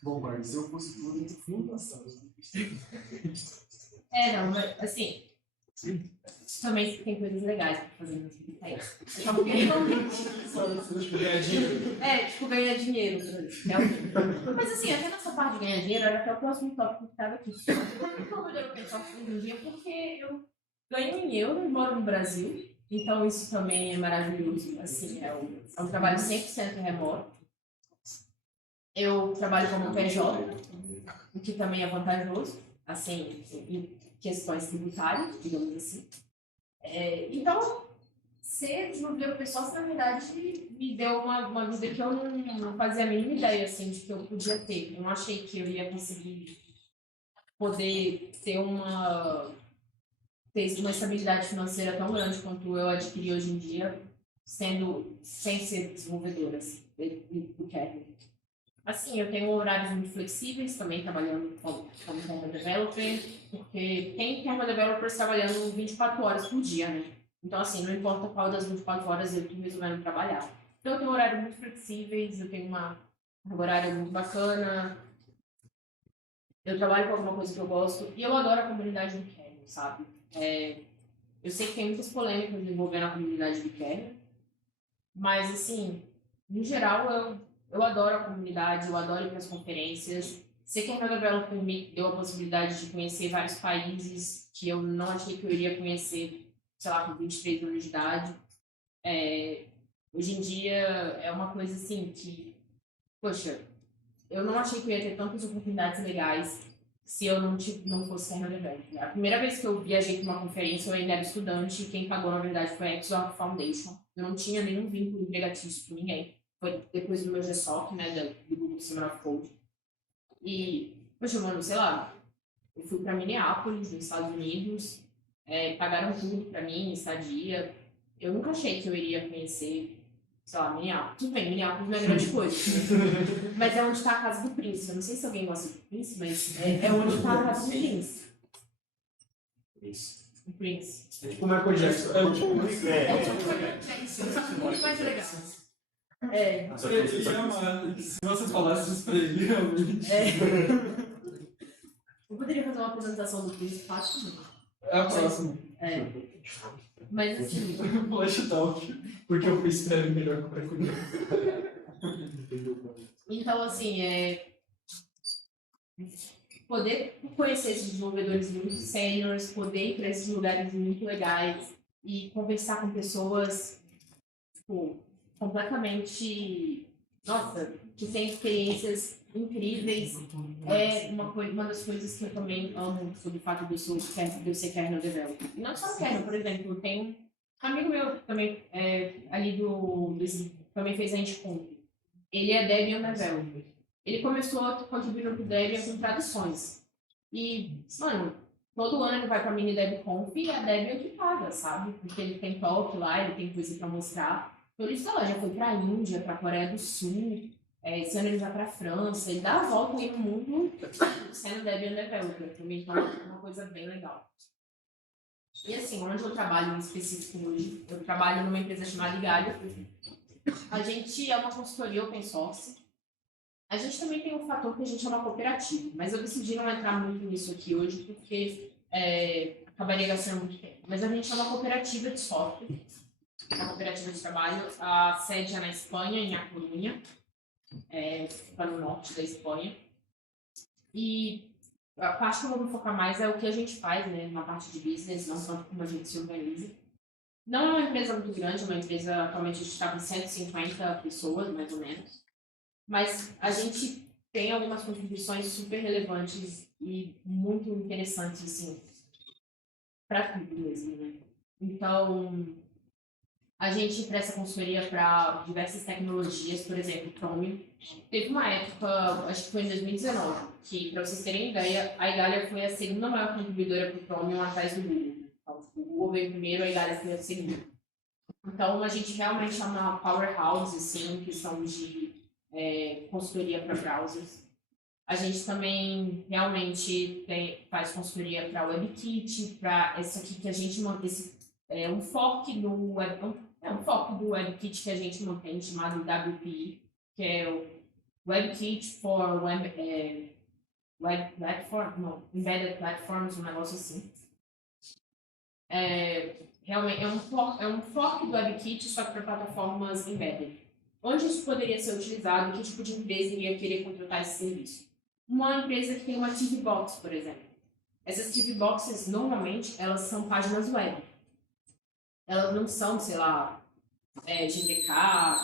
Bom, mas se eu fosse tudo, eu fui passado. Não, mas assim, também tem coisas legais pra fazer no Wikipedia. Só porque realmente. Ganhar dinheiro. Tipo, ganhar dinheiro. Realmente. Mas assim, até nessa parte de ganhar dinheiro, era até o próximo tópico que estava aqui. Eu não vou pensar hoje em dia porque eu ganho em euro e moro no Brasil. Então isso também é maravilhoso. Assim, é um trabalho 100% remoto. Eu trabalho como PJ, o que também é vantajoso, assim, em questões tributárias, digamos assim. Então, ser desenvolvedor pessoal, na verdade, me deu uma vida que eu não fazia a mínima ideia, assim, de que eu podia ter. Eu não achei que eu ia conseguir poder ter uma estabilidade financeira tão grande quanto eu adquiri hoje em dia, sem ser desenvolvedora, assim, do kernel. Assim, eu tenho horários muito flexíveis, também trabalhando como kernel developer, porque tem kernel developers trabalhando 24 horas por dia, né? Então, assim, não importa qual das 24 horas eu estou resolvendo trabalhar. Então eu tenho um horário muito flexíveis, eu tenho um horário muito bacana, eu trabalho com alguma coisa que eu gosto e eu adoro a comunidade do Kernel, sabe? Eu sei que tem muitas polêmicas envolvendo a comunidade do Kernel, mas assim, no geral eu adoro a comunidade, eu adoro ir para as conferências. Ser Kernel Developer me deu a possibilidade de conhecer vários países que eu não achei que eu iria conhecer, sei lá, com 23 anos de idade. Hoje em dia é uma coisa assim que, poxa, eu não achei que eu ia ter tantas oportunidades legais se eu não fosse Kernel Developer. A primeira vez que eu viajei para uma conferência, eu ainda era estudante e quem pagou, na verdade, foi a XOR Foundation. Eu não tinha nenhum vínculo empregatício com ninguém. Foi depois do meu GSOC, né, do Google Summer of Code. E, poxa, mano, sei lá, eu fui para Minneapolis, nos Estados Unidos, pagaram tudo para mim, estadia. Eu nunca achei que eu iria conhecer, sei lá, Minneapolis. Tudo bem, Minneapolis não é grande coisa. Mas é onde está a casa do príncipe. Eu não sei se alguém gosta do príncipe, mas é onde está a casa do príncipe. O príncipe. É tipo o Michael Jackson. É tipo o Michael Jackson, só que muito mais legal. Ele ama, se você falasse isso pra ele, realmente. Eu poderia fazer uma apresentação do príncipe fácil. É a próxima. Mas assim. Flash Talk, porque o príncipe é melhor que o Michael Jackson. Então, assim, poder conhecer esses desenvolvedores muito seniors, poder ir para esses lugares muito legais e conversar com pessoas, tipo, completamente, nossa, que têm experiências incríveis, é uma das coisas que eu também amo sobre o fato de eu ser Kernel Developer. E não só Kernel, por exemplo, tem um amigo meu também, ali também fez a Anticomp. Ele é Debian Developer. Ele começou a contribuir no Debian com traduções. E, mano, todo ano ele vai pra Mini DebConf e a Debian que paga, sabe? Porque ele tem talk lá, ele tem coisa pra mostrar. Então ele, sei lá, já foi pra Índia, pra Coreia do Sul, esse ano ele vai pra França, ele dá a volta aí no mundo sendo Debian Developer também, então é uma coisa bem legal. E assim, onde eu trabalho em específico hoje, eu trabalho numa empresa chamada Igalho. A gente é uma consultoria open source. A gente também tem um fator que a gente é uma cooperativa, mas eu decidi não entrar muito nisso aqui hoje porque acabaria gastando muito tempo. Mas a gente é uma cooperativa de software, uma cooperativa de trabalho. A sede é na Espanha, em A Coruña, fica no norte da Espanha. E a parte que eu vou me focar mais é o que a gente faz, né, na parte de business, não tanto como a gente se organiza. Não é uma empresa muito grande, é uma empresa, atualmente a gente está com 150 pessoas, mais ou menos. Mas a gente tem algumas contribuições super relevantes e muito interessantes, assim, para tudo mesmo, né? Então, a gente presta consultoria para diversas tecnologias, por exemplo, Chromium. Teve uma época, acho que foi em 2019, que, para vocês terem ideia, a Igalia foi a segunda maior contribuidora para o Chromium atrás do Google. Então, o Google veio primeiro, a Igalia foi a segunda. Então, a gente realmente é uma powerhouse, assim, em questão de consultoria para browsers. A gente também realmente faz consultoria para WebKit, para esse aqui que a gente mantém, um fork do WebKit que a gente mantém, chamado WPI, que é o WebKit for Web Platform, não, Embedded Platforms, um negócio assim. Realmente é um fork do WebKit, só que para plataformas embedded. Onde isso poderia ser utilizado? Que tipo de empresa iria querer contratar esse serviço? Uma empresa que tem uma TV Box, por exemplo. Essas TV Boxes, normalmente, elas são páginas web. Elas não são, sei lá, GTK,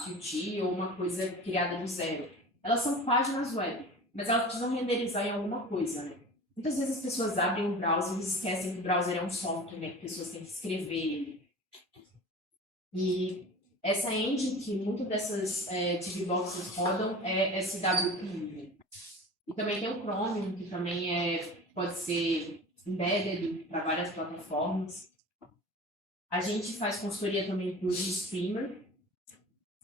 Qt ou uma coisa criada do zero. Elas são páginas web, mas elas precisam renderizar em alguma coisa, né? Muitas vezes as pessoas abrem um browser e esquecem que o browser é um software, né? Que pessoas têm que escrever ele. E essa engine que muitas dessas TV Boxes rodam é SWPI. Né? E também tem o Chromium, que também pode ser embedded para várias plataformas. A gente faz consultoria também para o Streamer,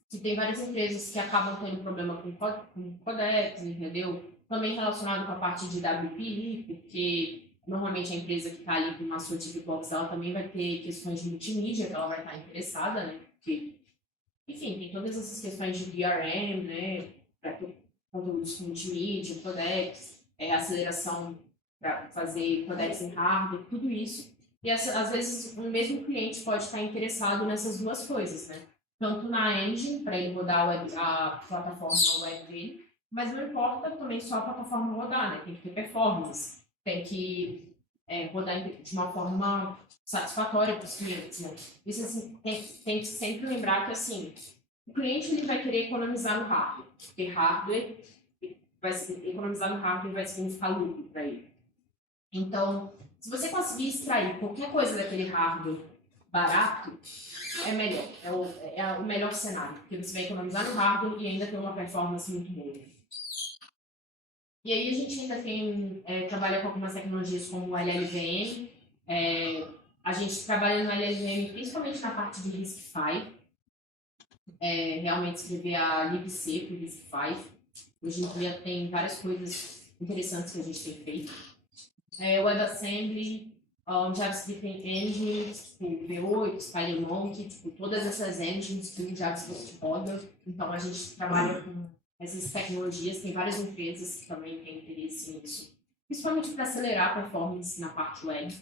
que tem várias empresas que acabam tendo problema com codecs, entendeu? Também relacionado com a parte de WPI, porque normalmente a empresa que está ali com uma sua TV Box, ela também vai ter questões de multimídia que ela vai estar interessada, né? Porque Enfim, tem todas essas questões de DRM, né? Para conteúdos multimídia, codecs, aceleração para fazer codecs em hardware, tudo isso. E às vezes o mesmo cliente pode estar interessado nessas duas coisas, né? Tanto na engine, para ele rodar a plataforma web dele, mas não importa também só a plataforma rodar, né? Tem que ter performance, tem que rodar de uma forma satisfatória para os clientes, né? Isso assim, tem que sempre lembrar que assim, o cliente ele vai querer economizar no hardware, porque economizar no hardware vai significar lucro para ele. Então, se você conseguir extrair qualquer coisa daquele hardware barato, é melhor. É o melhor cenário, porque você vai economizar no hardware e ainda ter uma performance muito boa. E aí a gente ainda tem, trabalha com algumas tecnologias como o LLVM. A gente trabalha no LLVM principalmente na parte de RISC-V. Realmente escrever a libc para o RISC-V. Hoje em dia tem várias coisas interessantes que a gente tem feito. WebAssembly, JavaScript Engines, tipo V8, SpiderMonkey, tipo, todas essas engines que o JavaScript roda. Então a gente trabalha com essas tecnologias, tem várias empresas que também têm interesse nisso, principalmente para acelerar a performance na parte web.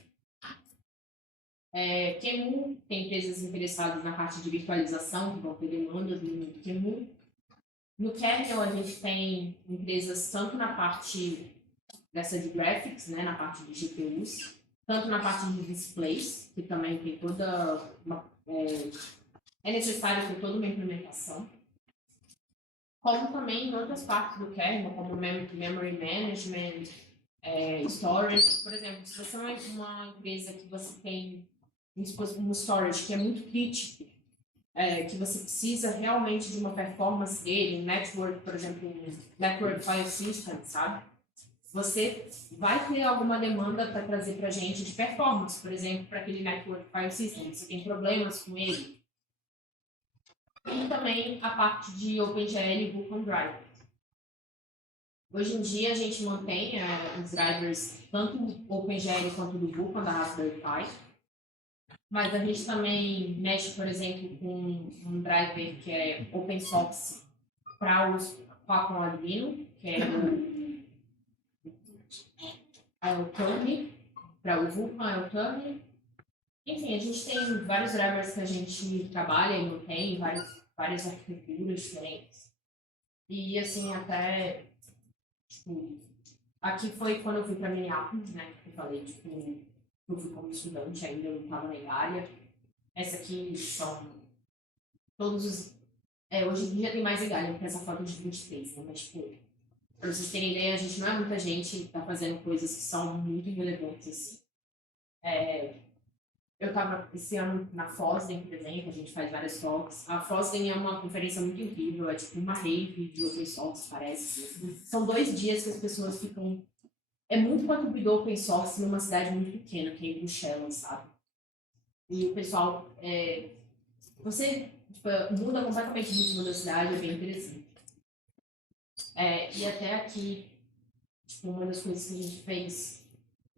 QEMU, tem empresas interessadas na parte de virtualização, que vão ter demandas no QEMU. No kernel, a gente tem empresas tanto na parte dessa de graphics, né, na parte de GPUs, tanto na parte de displays, que também tem toda é necessário ter toda uma implementação, como também em outras partes do kernel, como memory management, storage. Por exemplo, se você é uma empresa que você tem um storage que é muito crítico, que você precisa realmente de uma performance dele, um network, por exemplo, um network file system, sabe? Você vai ter alguma demanda para trazer para a gente de performance, por exemplo, para aquele network file system, você tem problemas com ele. E também a parte de OpenGL e Vulkan Driver. Hoje em dia a gente mantém os drivers, tanto do OpenGL quanto do Vulkan da Raspberry Pi, mas a gente também mexe, por exemplo, com um driver que é open source para os Qualcomm Arduino, que é o Tony, para o Vulkan, o Tony. Enfim, a gente tem vários drivers que a gente trabalha e mantém, várias arquiteturas diferentes. E assim, até, tipo, aqui foi quando eu fui para Minneapolis, né, que eu falei, tipo, eu fui como estudante, ainda eu não estava na Itália. Essa aqui são todos os... hoje em dia tem mais Itália, porque essa foto de 23, né, mas, tipo, para vocês terem ideia, a gente não é muita gente que está fazendo coisas que são muito relevantes, assim. Eu estava esse ano na FOSDEM, por exemplo, a gente faz várias talks. A FOSDEM é uma conferência muito incrível, é tipo uma rave de open source, parece. São 2 dias que as pessoas ficam... É muito contribuidor open source numa cidade muito pequena, que é em Bruxelas, sabe? E o pessoal... você muda completamente o ritmo da cidade, é bem interessante. E até aqui, tipo, uma das coisas que a gente fez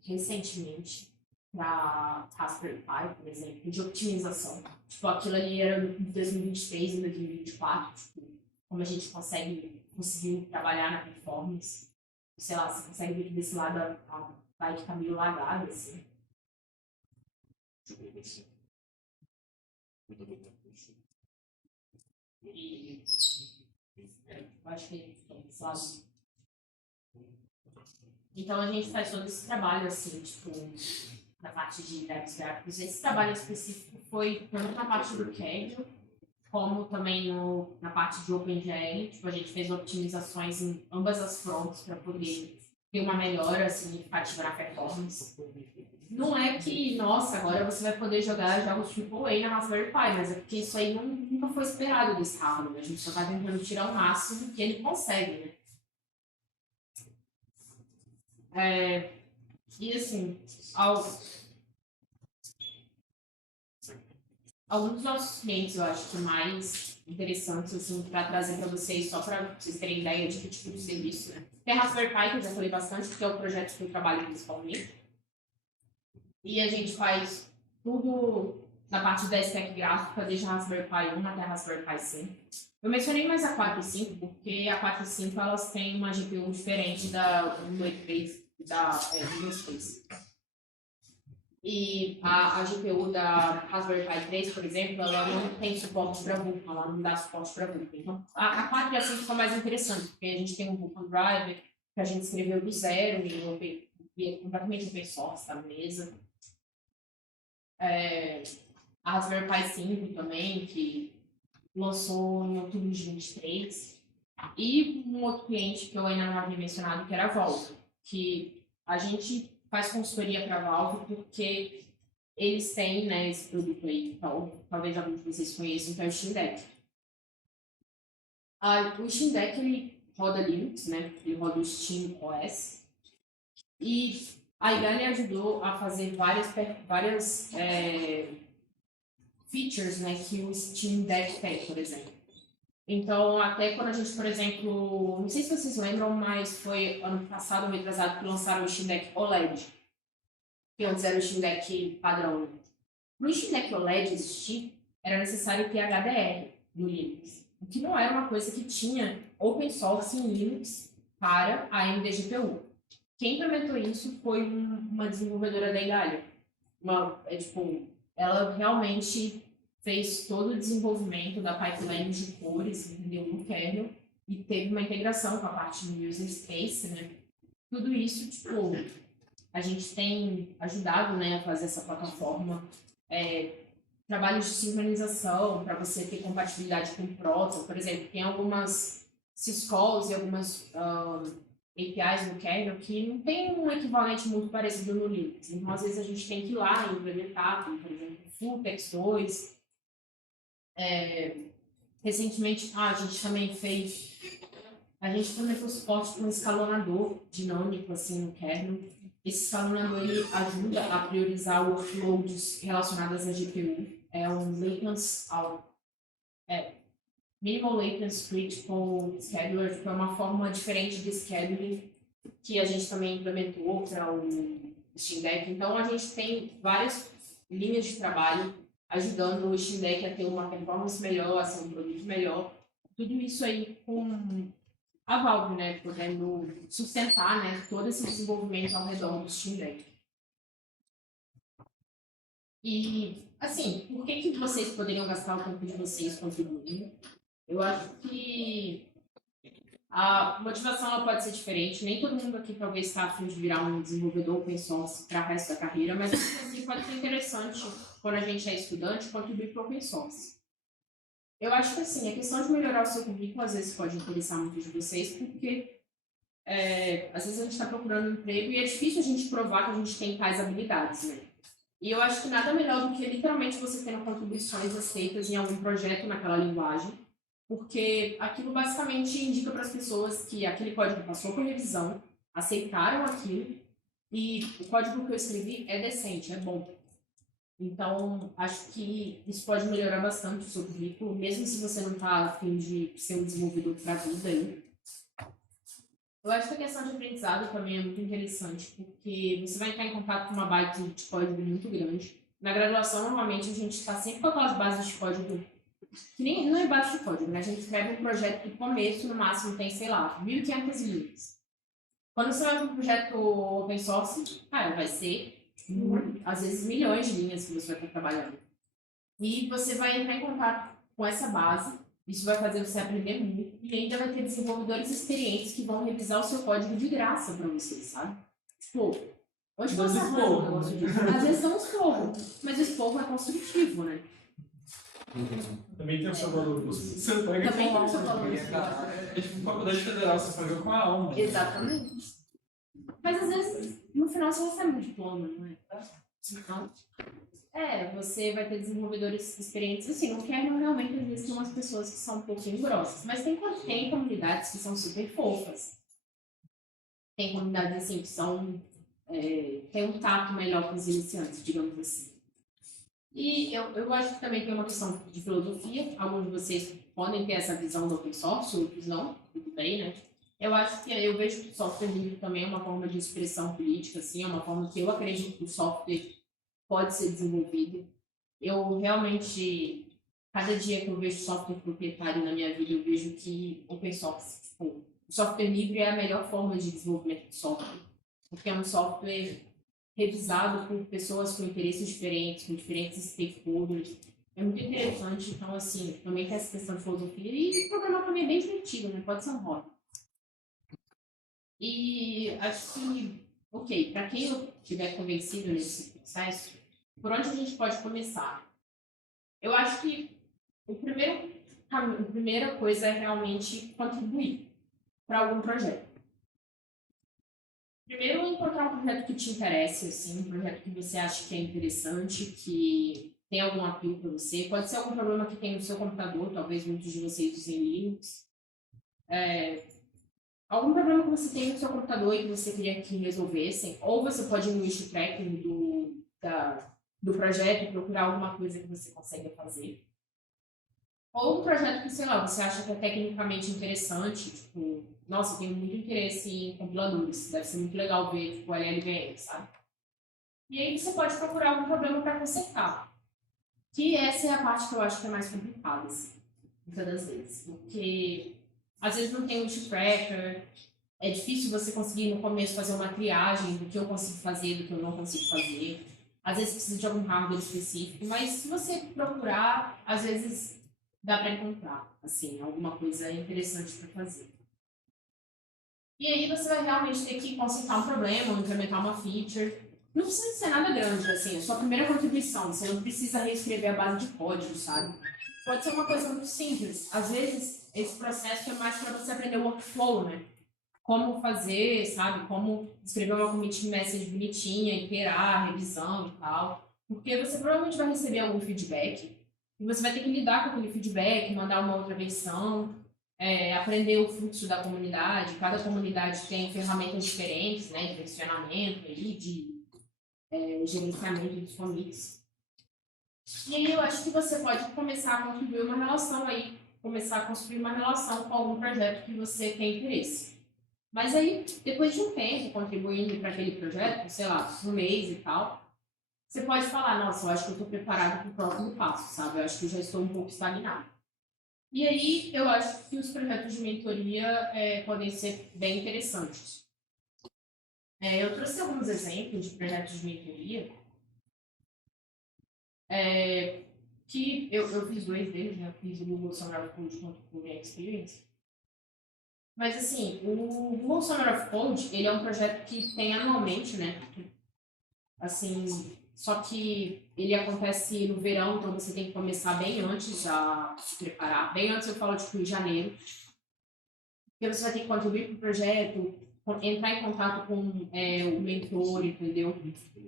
recentemente para Raspberry Pi, por exemplo, de otimização. Tipo, aquilo ali era em 2023 e 2024, tipo, como a gente conseguiu trabalhar na performance. Sei lá, você consegue ver que desse lado a bike tá meio lagada, assim. E eu acho que desse lado. Então a gente faz todo esse trabalho, assim, tipo, na parte de dados gráficos. Esse trabalho específico foi tanto na parte do Kaggle, como também na parte de OpenGL. Tipo, a gente fez optimizações em ambas as fronts para poder ter uma melhora significativa na performance. Não é que, nossa, agora você vai poder jogar jogos AAA na Raspberry Pi, mas é porque isso aí nunca foi esperado desse hardware. A gente só está tentando tirar o máximo que ele consegue, né? E assim, alguns dos nossos clientes eu acho que mais interessantes assim, para trazer para vocês, só para vocês terem ideia de que tipo de serviço, né? Tem a Raspberry Pi, que eu já falei bastante, porque é o projeto que eu trabalho principalmente. E a gente faz tudo na parte da stack gráfica, desde a Raspberry Pi 1 até a Raspberry Pi 5. Eu mencionei mais a 4 e 5 porque a 4 e 5 elas têm uma GPU diferente da Windows 3 e da Windows 3. E a GPU da Raspberry Pi 3, por exemplo, ela não tem suporte para VUCA, ela não dá suporte para VUCA. Então, a 4 e a 5 são mais interessantes, porque a gente tem um VUCA driver que a gente escreveu do zero e é completamente open source, tá na mesa. A Raspberry Pi 5 também, que lançou em outubro de 23. E um outro cliente que eu ainda não havia mencionado, que era a Valve, que a gente faz consultoria para a Valve porque eles têm, né, esse produto aí, então, talvez alguns de vocês conheçam, que é o Steam Deck. O Steam Deck, ele roda Linux, né, ele roda o Steam OS, e a Igali ajudou a fazer várias features, né, que o Steam Deck tem, por exemplo. Então, até quando a gente, por exemplo, não sei se vocês lembram, mas foi ano passado, retrasado, que lançaram o Steam Deck OLED, que antes era o Steam Deck padrão. Para o Steam Deck OLED existir, era necessário ter HDR no Linux, o que não era uma coisa que tinha open source em Linux para a AMD GPU. Quem implementou isso foi uma desenvolvedora da Igalia. Ela realmente fez todo o desenvolvimento da pipeline de cores, entendeu, no kernel, e teve uma integração com a parte do user space, né? Tudo isso, a gente tem ajudado, né, a fazer essa plataforma, trabalhos de sincronização para você ter compatibilidade com o Proton, por exemplo, tem algumas syscalls e algumas APIs no kernel que não tem um equivalente muito parecido no Linux. Então, às vezes, a gente tem que ir lá e implementar, como, por exemplo, Fulltext 2. Recentemente, a gente também fez suporte para um escalonador dinâmico, assim, no kernel. Esse escalonador, ele ajuda a priorizar workloads relacionados à GPU. É um Minimal Latency Critical Scheduler, que é uma forma diferente de scheduling que a gente também implementou para o Steam Deck. Então, a gente tem várias linhas de trabalho ajudando o Steam Deck a ter uma performance melhor, a ser um produto melhor. Tudo isso aí com a Valve, né, podendo sustentar, né, todo esse desenvolvimento ao redor do Steam Deck. E, assim, por que vocês poderiam gastar o tempo de vocês contribuindo? Eu acho que a motivação ela pode ser diferente. Nem todo mundo aqui talvez está a fim de virar um desenvolvedor open source para o resto da carreira, mas assim, pode ser interessante, quando a gente é estudante, contribuir para o open source. Eu acho que assim, a questão de melhorar o seu currículo às vezes pode interessar muitos de vocês, porque às vezes a gente está procurando um emprego e é difícil a gente provar que a gente tem tais habilidades, né? E eu acho que nada melhor do que literalmente você tendo contribuições aceitas em algum projeto naquela linguagem, porque aquilo basicamente indica para as pessoas que aquele código passou por revisão, aceitaram aquilo, e o código que eu escrevi é decente, é bom. Então, acho que isso pode melhorar bastante o seu currículo, mesmo se você não está a fim de ser um desenvolvedor para a vida aí. Eu acho que a questão de aprendizado também é muito interessante, porque você vai entrar em contato com uma base de código muito grande. Na graduação, normalmente, a gente está sempre com aquelas bases de código, que nem não é base de código, né? A gente escreve um projeto do começo, no máximo tem, sei lá, 1.500 linhas. Quando você vai para um projeto open source, cara, vai ser, às vezes, milhões de linhas que você vai estar trabalhando. E você vai entrar em contato com essa base, isso vai fazer você aprender muito, e ainda vai ter desenvolvedores experientes que vão revisar o seu código de graça para você, sabe? Onde você arranja um negócio disso? Às vezes são os esporro, mas o esporro é construtivo, né? Também tem o seu valor. Você não paga Também com a tem o seu alma. valor. É tipo faculdade federal, você paga com a alma. Exatamente. Mas às vezes, no final, você recebe um diploma, não é? Então, você vai ter desenvolvedores experientes. Assim, no kernel realmente às vezes tem umas pessoas que são um pouquinho grossas, mas tem comunidades que são super fofas. Tem comunidades assim que são tem um tato melhor com os iniciantes, digamos assim. E eu acho que também tem uma questão de filosofia. Alguns de vocês podem ter essa visão do open source, outros não, tudo bem, né? Eu acho que eu vejo que o software livre também é uma forma de expressão política, assim, é uma forma que eu acredito que o software pode ser desenvolvido. eu realmente, cada dia que eu vejo software proprietário na minha vida, eu vejo que open source, tipo, o software livre é a melhor forma de desenvolvimento de software, porque é um software revisado por pessoas com interesses diferentes, com diferentes stakeholders. É muito interessante, então, assim, também tem essa questão de filosofia. E programar também é bem divertido, né? Pode ser um hobby. E acho que, ok, para quem eu estiver convencido nesse processo, por onde a gente pode começar? Eu acho que a primeira coisa é realmente contribuir para algum projeto. Primeiro, encontrar um projeto que te interesse, assim, um projeto que você acha que é interessante, que tem algum apelo para você. Pode ser algum problema que tem no seu computador, talvez muitos de vocês usem Linux. Algum problema que você tem no seu computador e que você queria que resolvessem. Ou você pode ir no issue tracking do projeto e procurar alguma coisa que você consiga fazer. Ou um projeto que, sei lá, você acha que é tecnicamente interessante, tipo, nossa, eu tenho muito interesse em compiladores, deve ser muito legal ver, tipo, LLVM, sabe? E aí você pode procurar algum problema para consertar. Que essa é a parte que eu acho que é mais complicada, assim, muitas das vezes. Porque, às vezes, não tem um issue tracker, é difícil você conseguir, no começo, fazer uma triagem do que eu consigo fazer, do que eu não consigo fazer. Às vezes precisa de algum hardware específico, mas se você procurar, às vezes dá para encontrar, assim, alguma coisa interessante para fazer. E aí você vai realmente ter que consertar um problema, ou implementar uma feature. Não precisa ser nada grande, assim, é sua primeira contribuição. Você não precisa reescrever a base de código, sabe? Pode ser uma coisa muito simples. Às vezes, esse processo é mais para você aprender o workflow, né? Como fazer, sabe? Como escrever uma commit message bonitinha, iterar, revisão e tal. Porque você provavelmente vai receber algum feedback e você vai ter que lidar com aquele feedback, mandar uma outra versão, aprender o fluxo da comunidade. Cada comunidade tem ferramentas diferentes, né? De versionamento, aí, de gerenciamento dos commits. E aí eu acho que você pode começar a construir uma relação aí, começar a construir uma relação com algum projeto que você tem interesse. Mas aí, depois de um tempo contribuindo para aquele projeto, sei lá, um mês e tal, você pode falar, nossa, eu acho que eu estou preparado para o próximo passo, sabe? Eu acho que eu já estou um pouco estagnado. E aí, eu acho que os projetos de mentoria podem ser bem interessantes. Eu trouxe alguns exemplos de projetos de mentoria, que eu fiz dois deles, né? Eu fiz o Google Summer of Code quanto o Google Experience. Mas, assim, o Google Summer of Code, ele é um projeto que tem anualmente, né? Assim, só que ele acontece no verão, então você tem que começar bem antes a se preparar. Bem antes eu falo, tipo, em janeiro. Porque você vai ter que contribuir para o projeto, entrar em contato com o mentor, entendeu?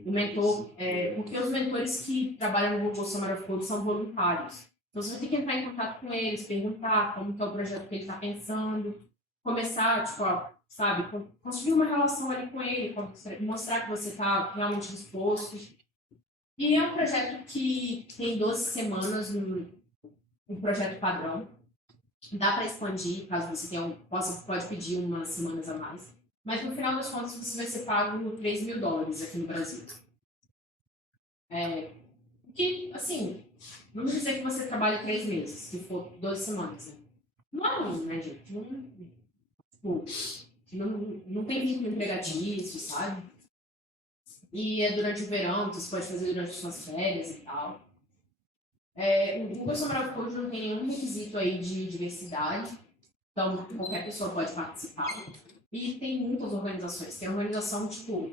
O mentor, porque os mentores que trabalham no Google Summer of Code são voluntários. Então você vai ter que entrar em contato com eles, perguntar como que é o projeto que ele está pensando, começar, tipo, sabe, construir uma relação ali com ele, mostrar que você está realmente disposto. E é um projeto que tem 12 semanas um projeto padrão. Dá para expandir, caso você tenha pode pedir umas semanas a mais. Mas no final das contas você vai ser pago $3.000 aqui no Brasil. Que, assim, vamos dizer que você trabalha 3 meses, se for 12 semanas. Né? Não é ruim, né, gente? Não tem vínculo empregatício, sabe? E é durante o verão, você pode fazer durante as suas férias e tal. O Google Summer of Code não tem nenhum requisito aí de diversidade, então qualquer pessoa pode participar. E tem muitas organizações, tem organização, tipo,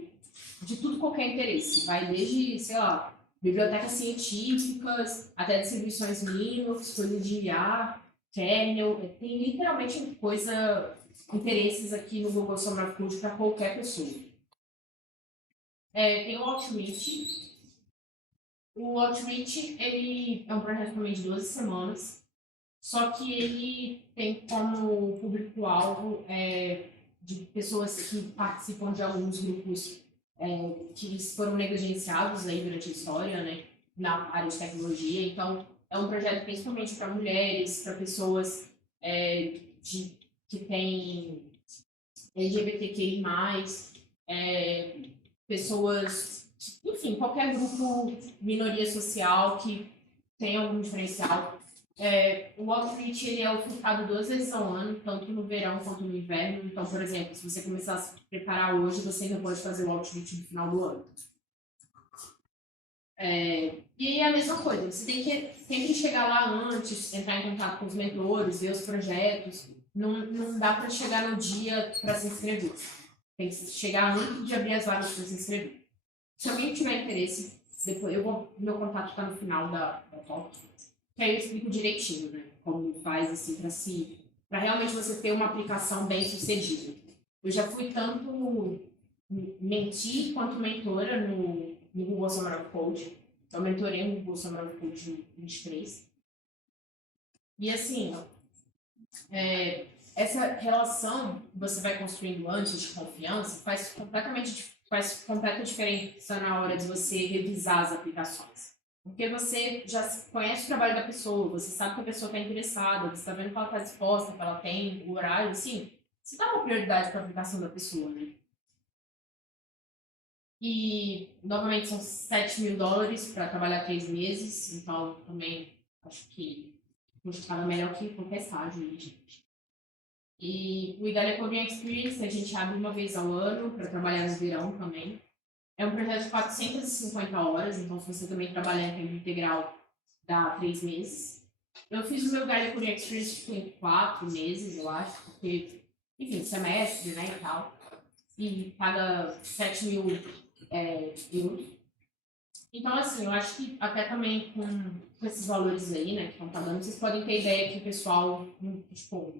de tudo qualquer interesse. Vai desde, sei lá, bibliotecas científicas, até distribuições Linux, coisa de IA, kernel, tem literalmente interesses aqui no Google Summer of Code para qualquer pessoa. Tem o Outreach. O Outreach, ele é um projeto também de 12 semanas, só que ele tem como público-alvo de pessoas que participam de alguns grupos que foram negligenciados aí durante a história, né, na área de tecnologia. Então, é um projeto principalmente para mulheres, para pessoas que têm LGBTQI+, pessoas enfim, qualquer grupo, minoria social que tem algum diferencial. O Outreach ele é ofertado 2 vezes ao ano, tanto no verão quanto no inverno. Então, por exemplo, se você começar a se preparar hoje, você ainda pode fazer o Outreach no final do ano. E é a mesma coisa, você tem que sempre chegar lá antes, entrar em contato com os mentores, ver os projetos. Não dá para chegar no dia para se inscrever. Tem que chegar antes de abrir as vagas para se inscrever. Se alguém tiver interesse, depois meu contato está no final da talk, que aí eu explico direitinho, né? Como faz assim para realmente você ter uma aplicação bem sucedida. Eu já fui tanto mentir quanto mentora no Google Summer of Code. Eu mentorei no Google Summer of Code em 23. E assim, essa relação que você vai construindo antes de confiança faz completa diferença na hora de você revisar as aplicações. Porque você já conhece o trabalho da pessoa, você sabe que a pessoa está interessada, você está vendo que ela está disposta, que ela tem o horário, assim, você dá uma prioridade para a aplicação da pessoa, né? E, novamente, são $7.000 para trabalhar 3 meses, então também acho que paga melhor que qualquer estágio, né, gente? E o Idalia Coding Experience a gente abre uma vez ao ano para trabalhar no verão também. É um projeto de 450 horas, então se você também trabalhar em tempo integral, dá 3 meses. Eu fiz o meu Idalia Coding Experience em 4 meses, eu acho, porque, enfim, semestre, né, e tal. E paga 7.000 euros. Então, assim, eu acho que até também com esses valores aí, né, que estão pagando, vocês podem ter ideia que o pessoal, tipo,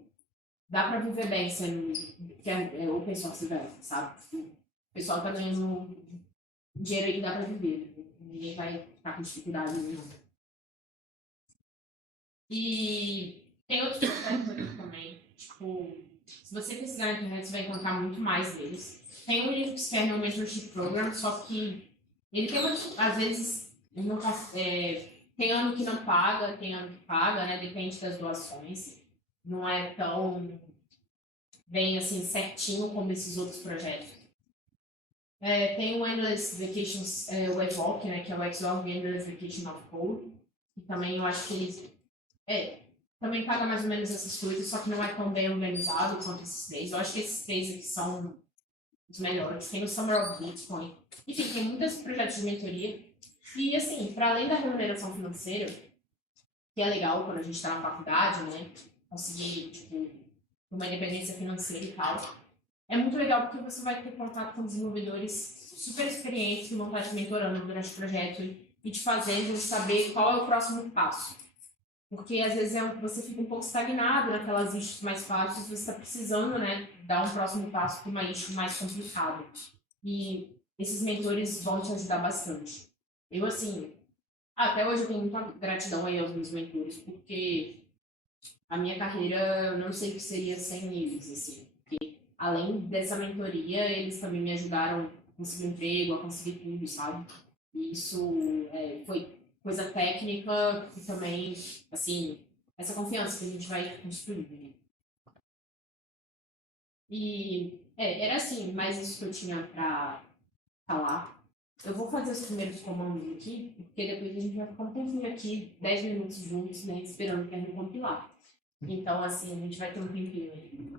dá pra viver bem sendo que é open source developer, sabe? O pessoal tá ganhando dinheiro aí que dá pra viver. Ninguém vai ficar com dificuldade nenhuma. E tem outros projetos aqui também. Tipo, se você pesquisar na internet, você vai encontrar muito mais deles. Tem um Linux Kernel Mentorship Program, só que ele tem, às vezes, não, tem ano que não paga, tem ano que paga, né? Depende das doações. Não é tão bem assim certinho como esses outros projetos. Tem o Endless Vacations, o EVOC, né, que é o Exorg Endless Vacation of Code, que também eu acho que eles também paga mais ou menos essas coisas, só que não é tão bem organizado quanto esses 3. Eu acho que esses 3 aqui são os melhores. Tem o Summer of Bitcoin. Enfim, tem muitos projetos de mentoria. E assim, para além da remuneração financeira, que é legal quando a gente está na faculdade, né, conseguir, tipo, uma independência financeira e tal. É muito legal porque você vai ter contato com desenvolvedores super experientes que vão estar te mentorando durante o projeto e te fazendo saber qual é o próximo passo. Porque às vezes você fica um pouco estagnado naquelas issues mais fáceis, você está precisando, né, dar um próximo passo para uma issue mais complicada. E esses mentores vão te ajudar bastante. Eu, assim, até hoje eu tenho muita gratidão aí aos meus mentores, porque a minha carreira, eu não sei o que seria sem eles, assim. Porque, além dessa mentoria, eles também me ajudaram a conseguir um emprego, a conseguir tudo, sabe? E isso foi coisa técnica e também, assim, essa confiança que a gente vai construindo. Né? E era assim, mais isso que eu tinha pra falar. Eu vou fazer os primeiros comandos aqui, porque depois a gente vai ficar um tempinho aqui, 10 minutos juntos, né, esperando que a gente compilar. Então, assim, a gente vai ter um tempinho aí.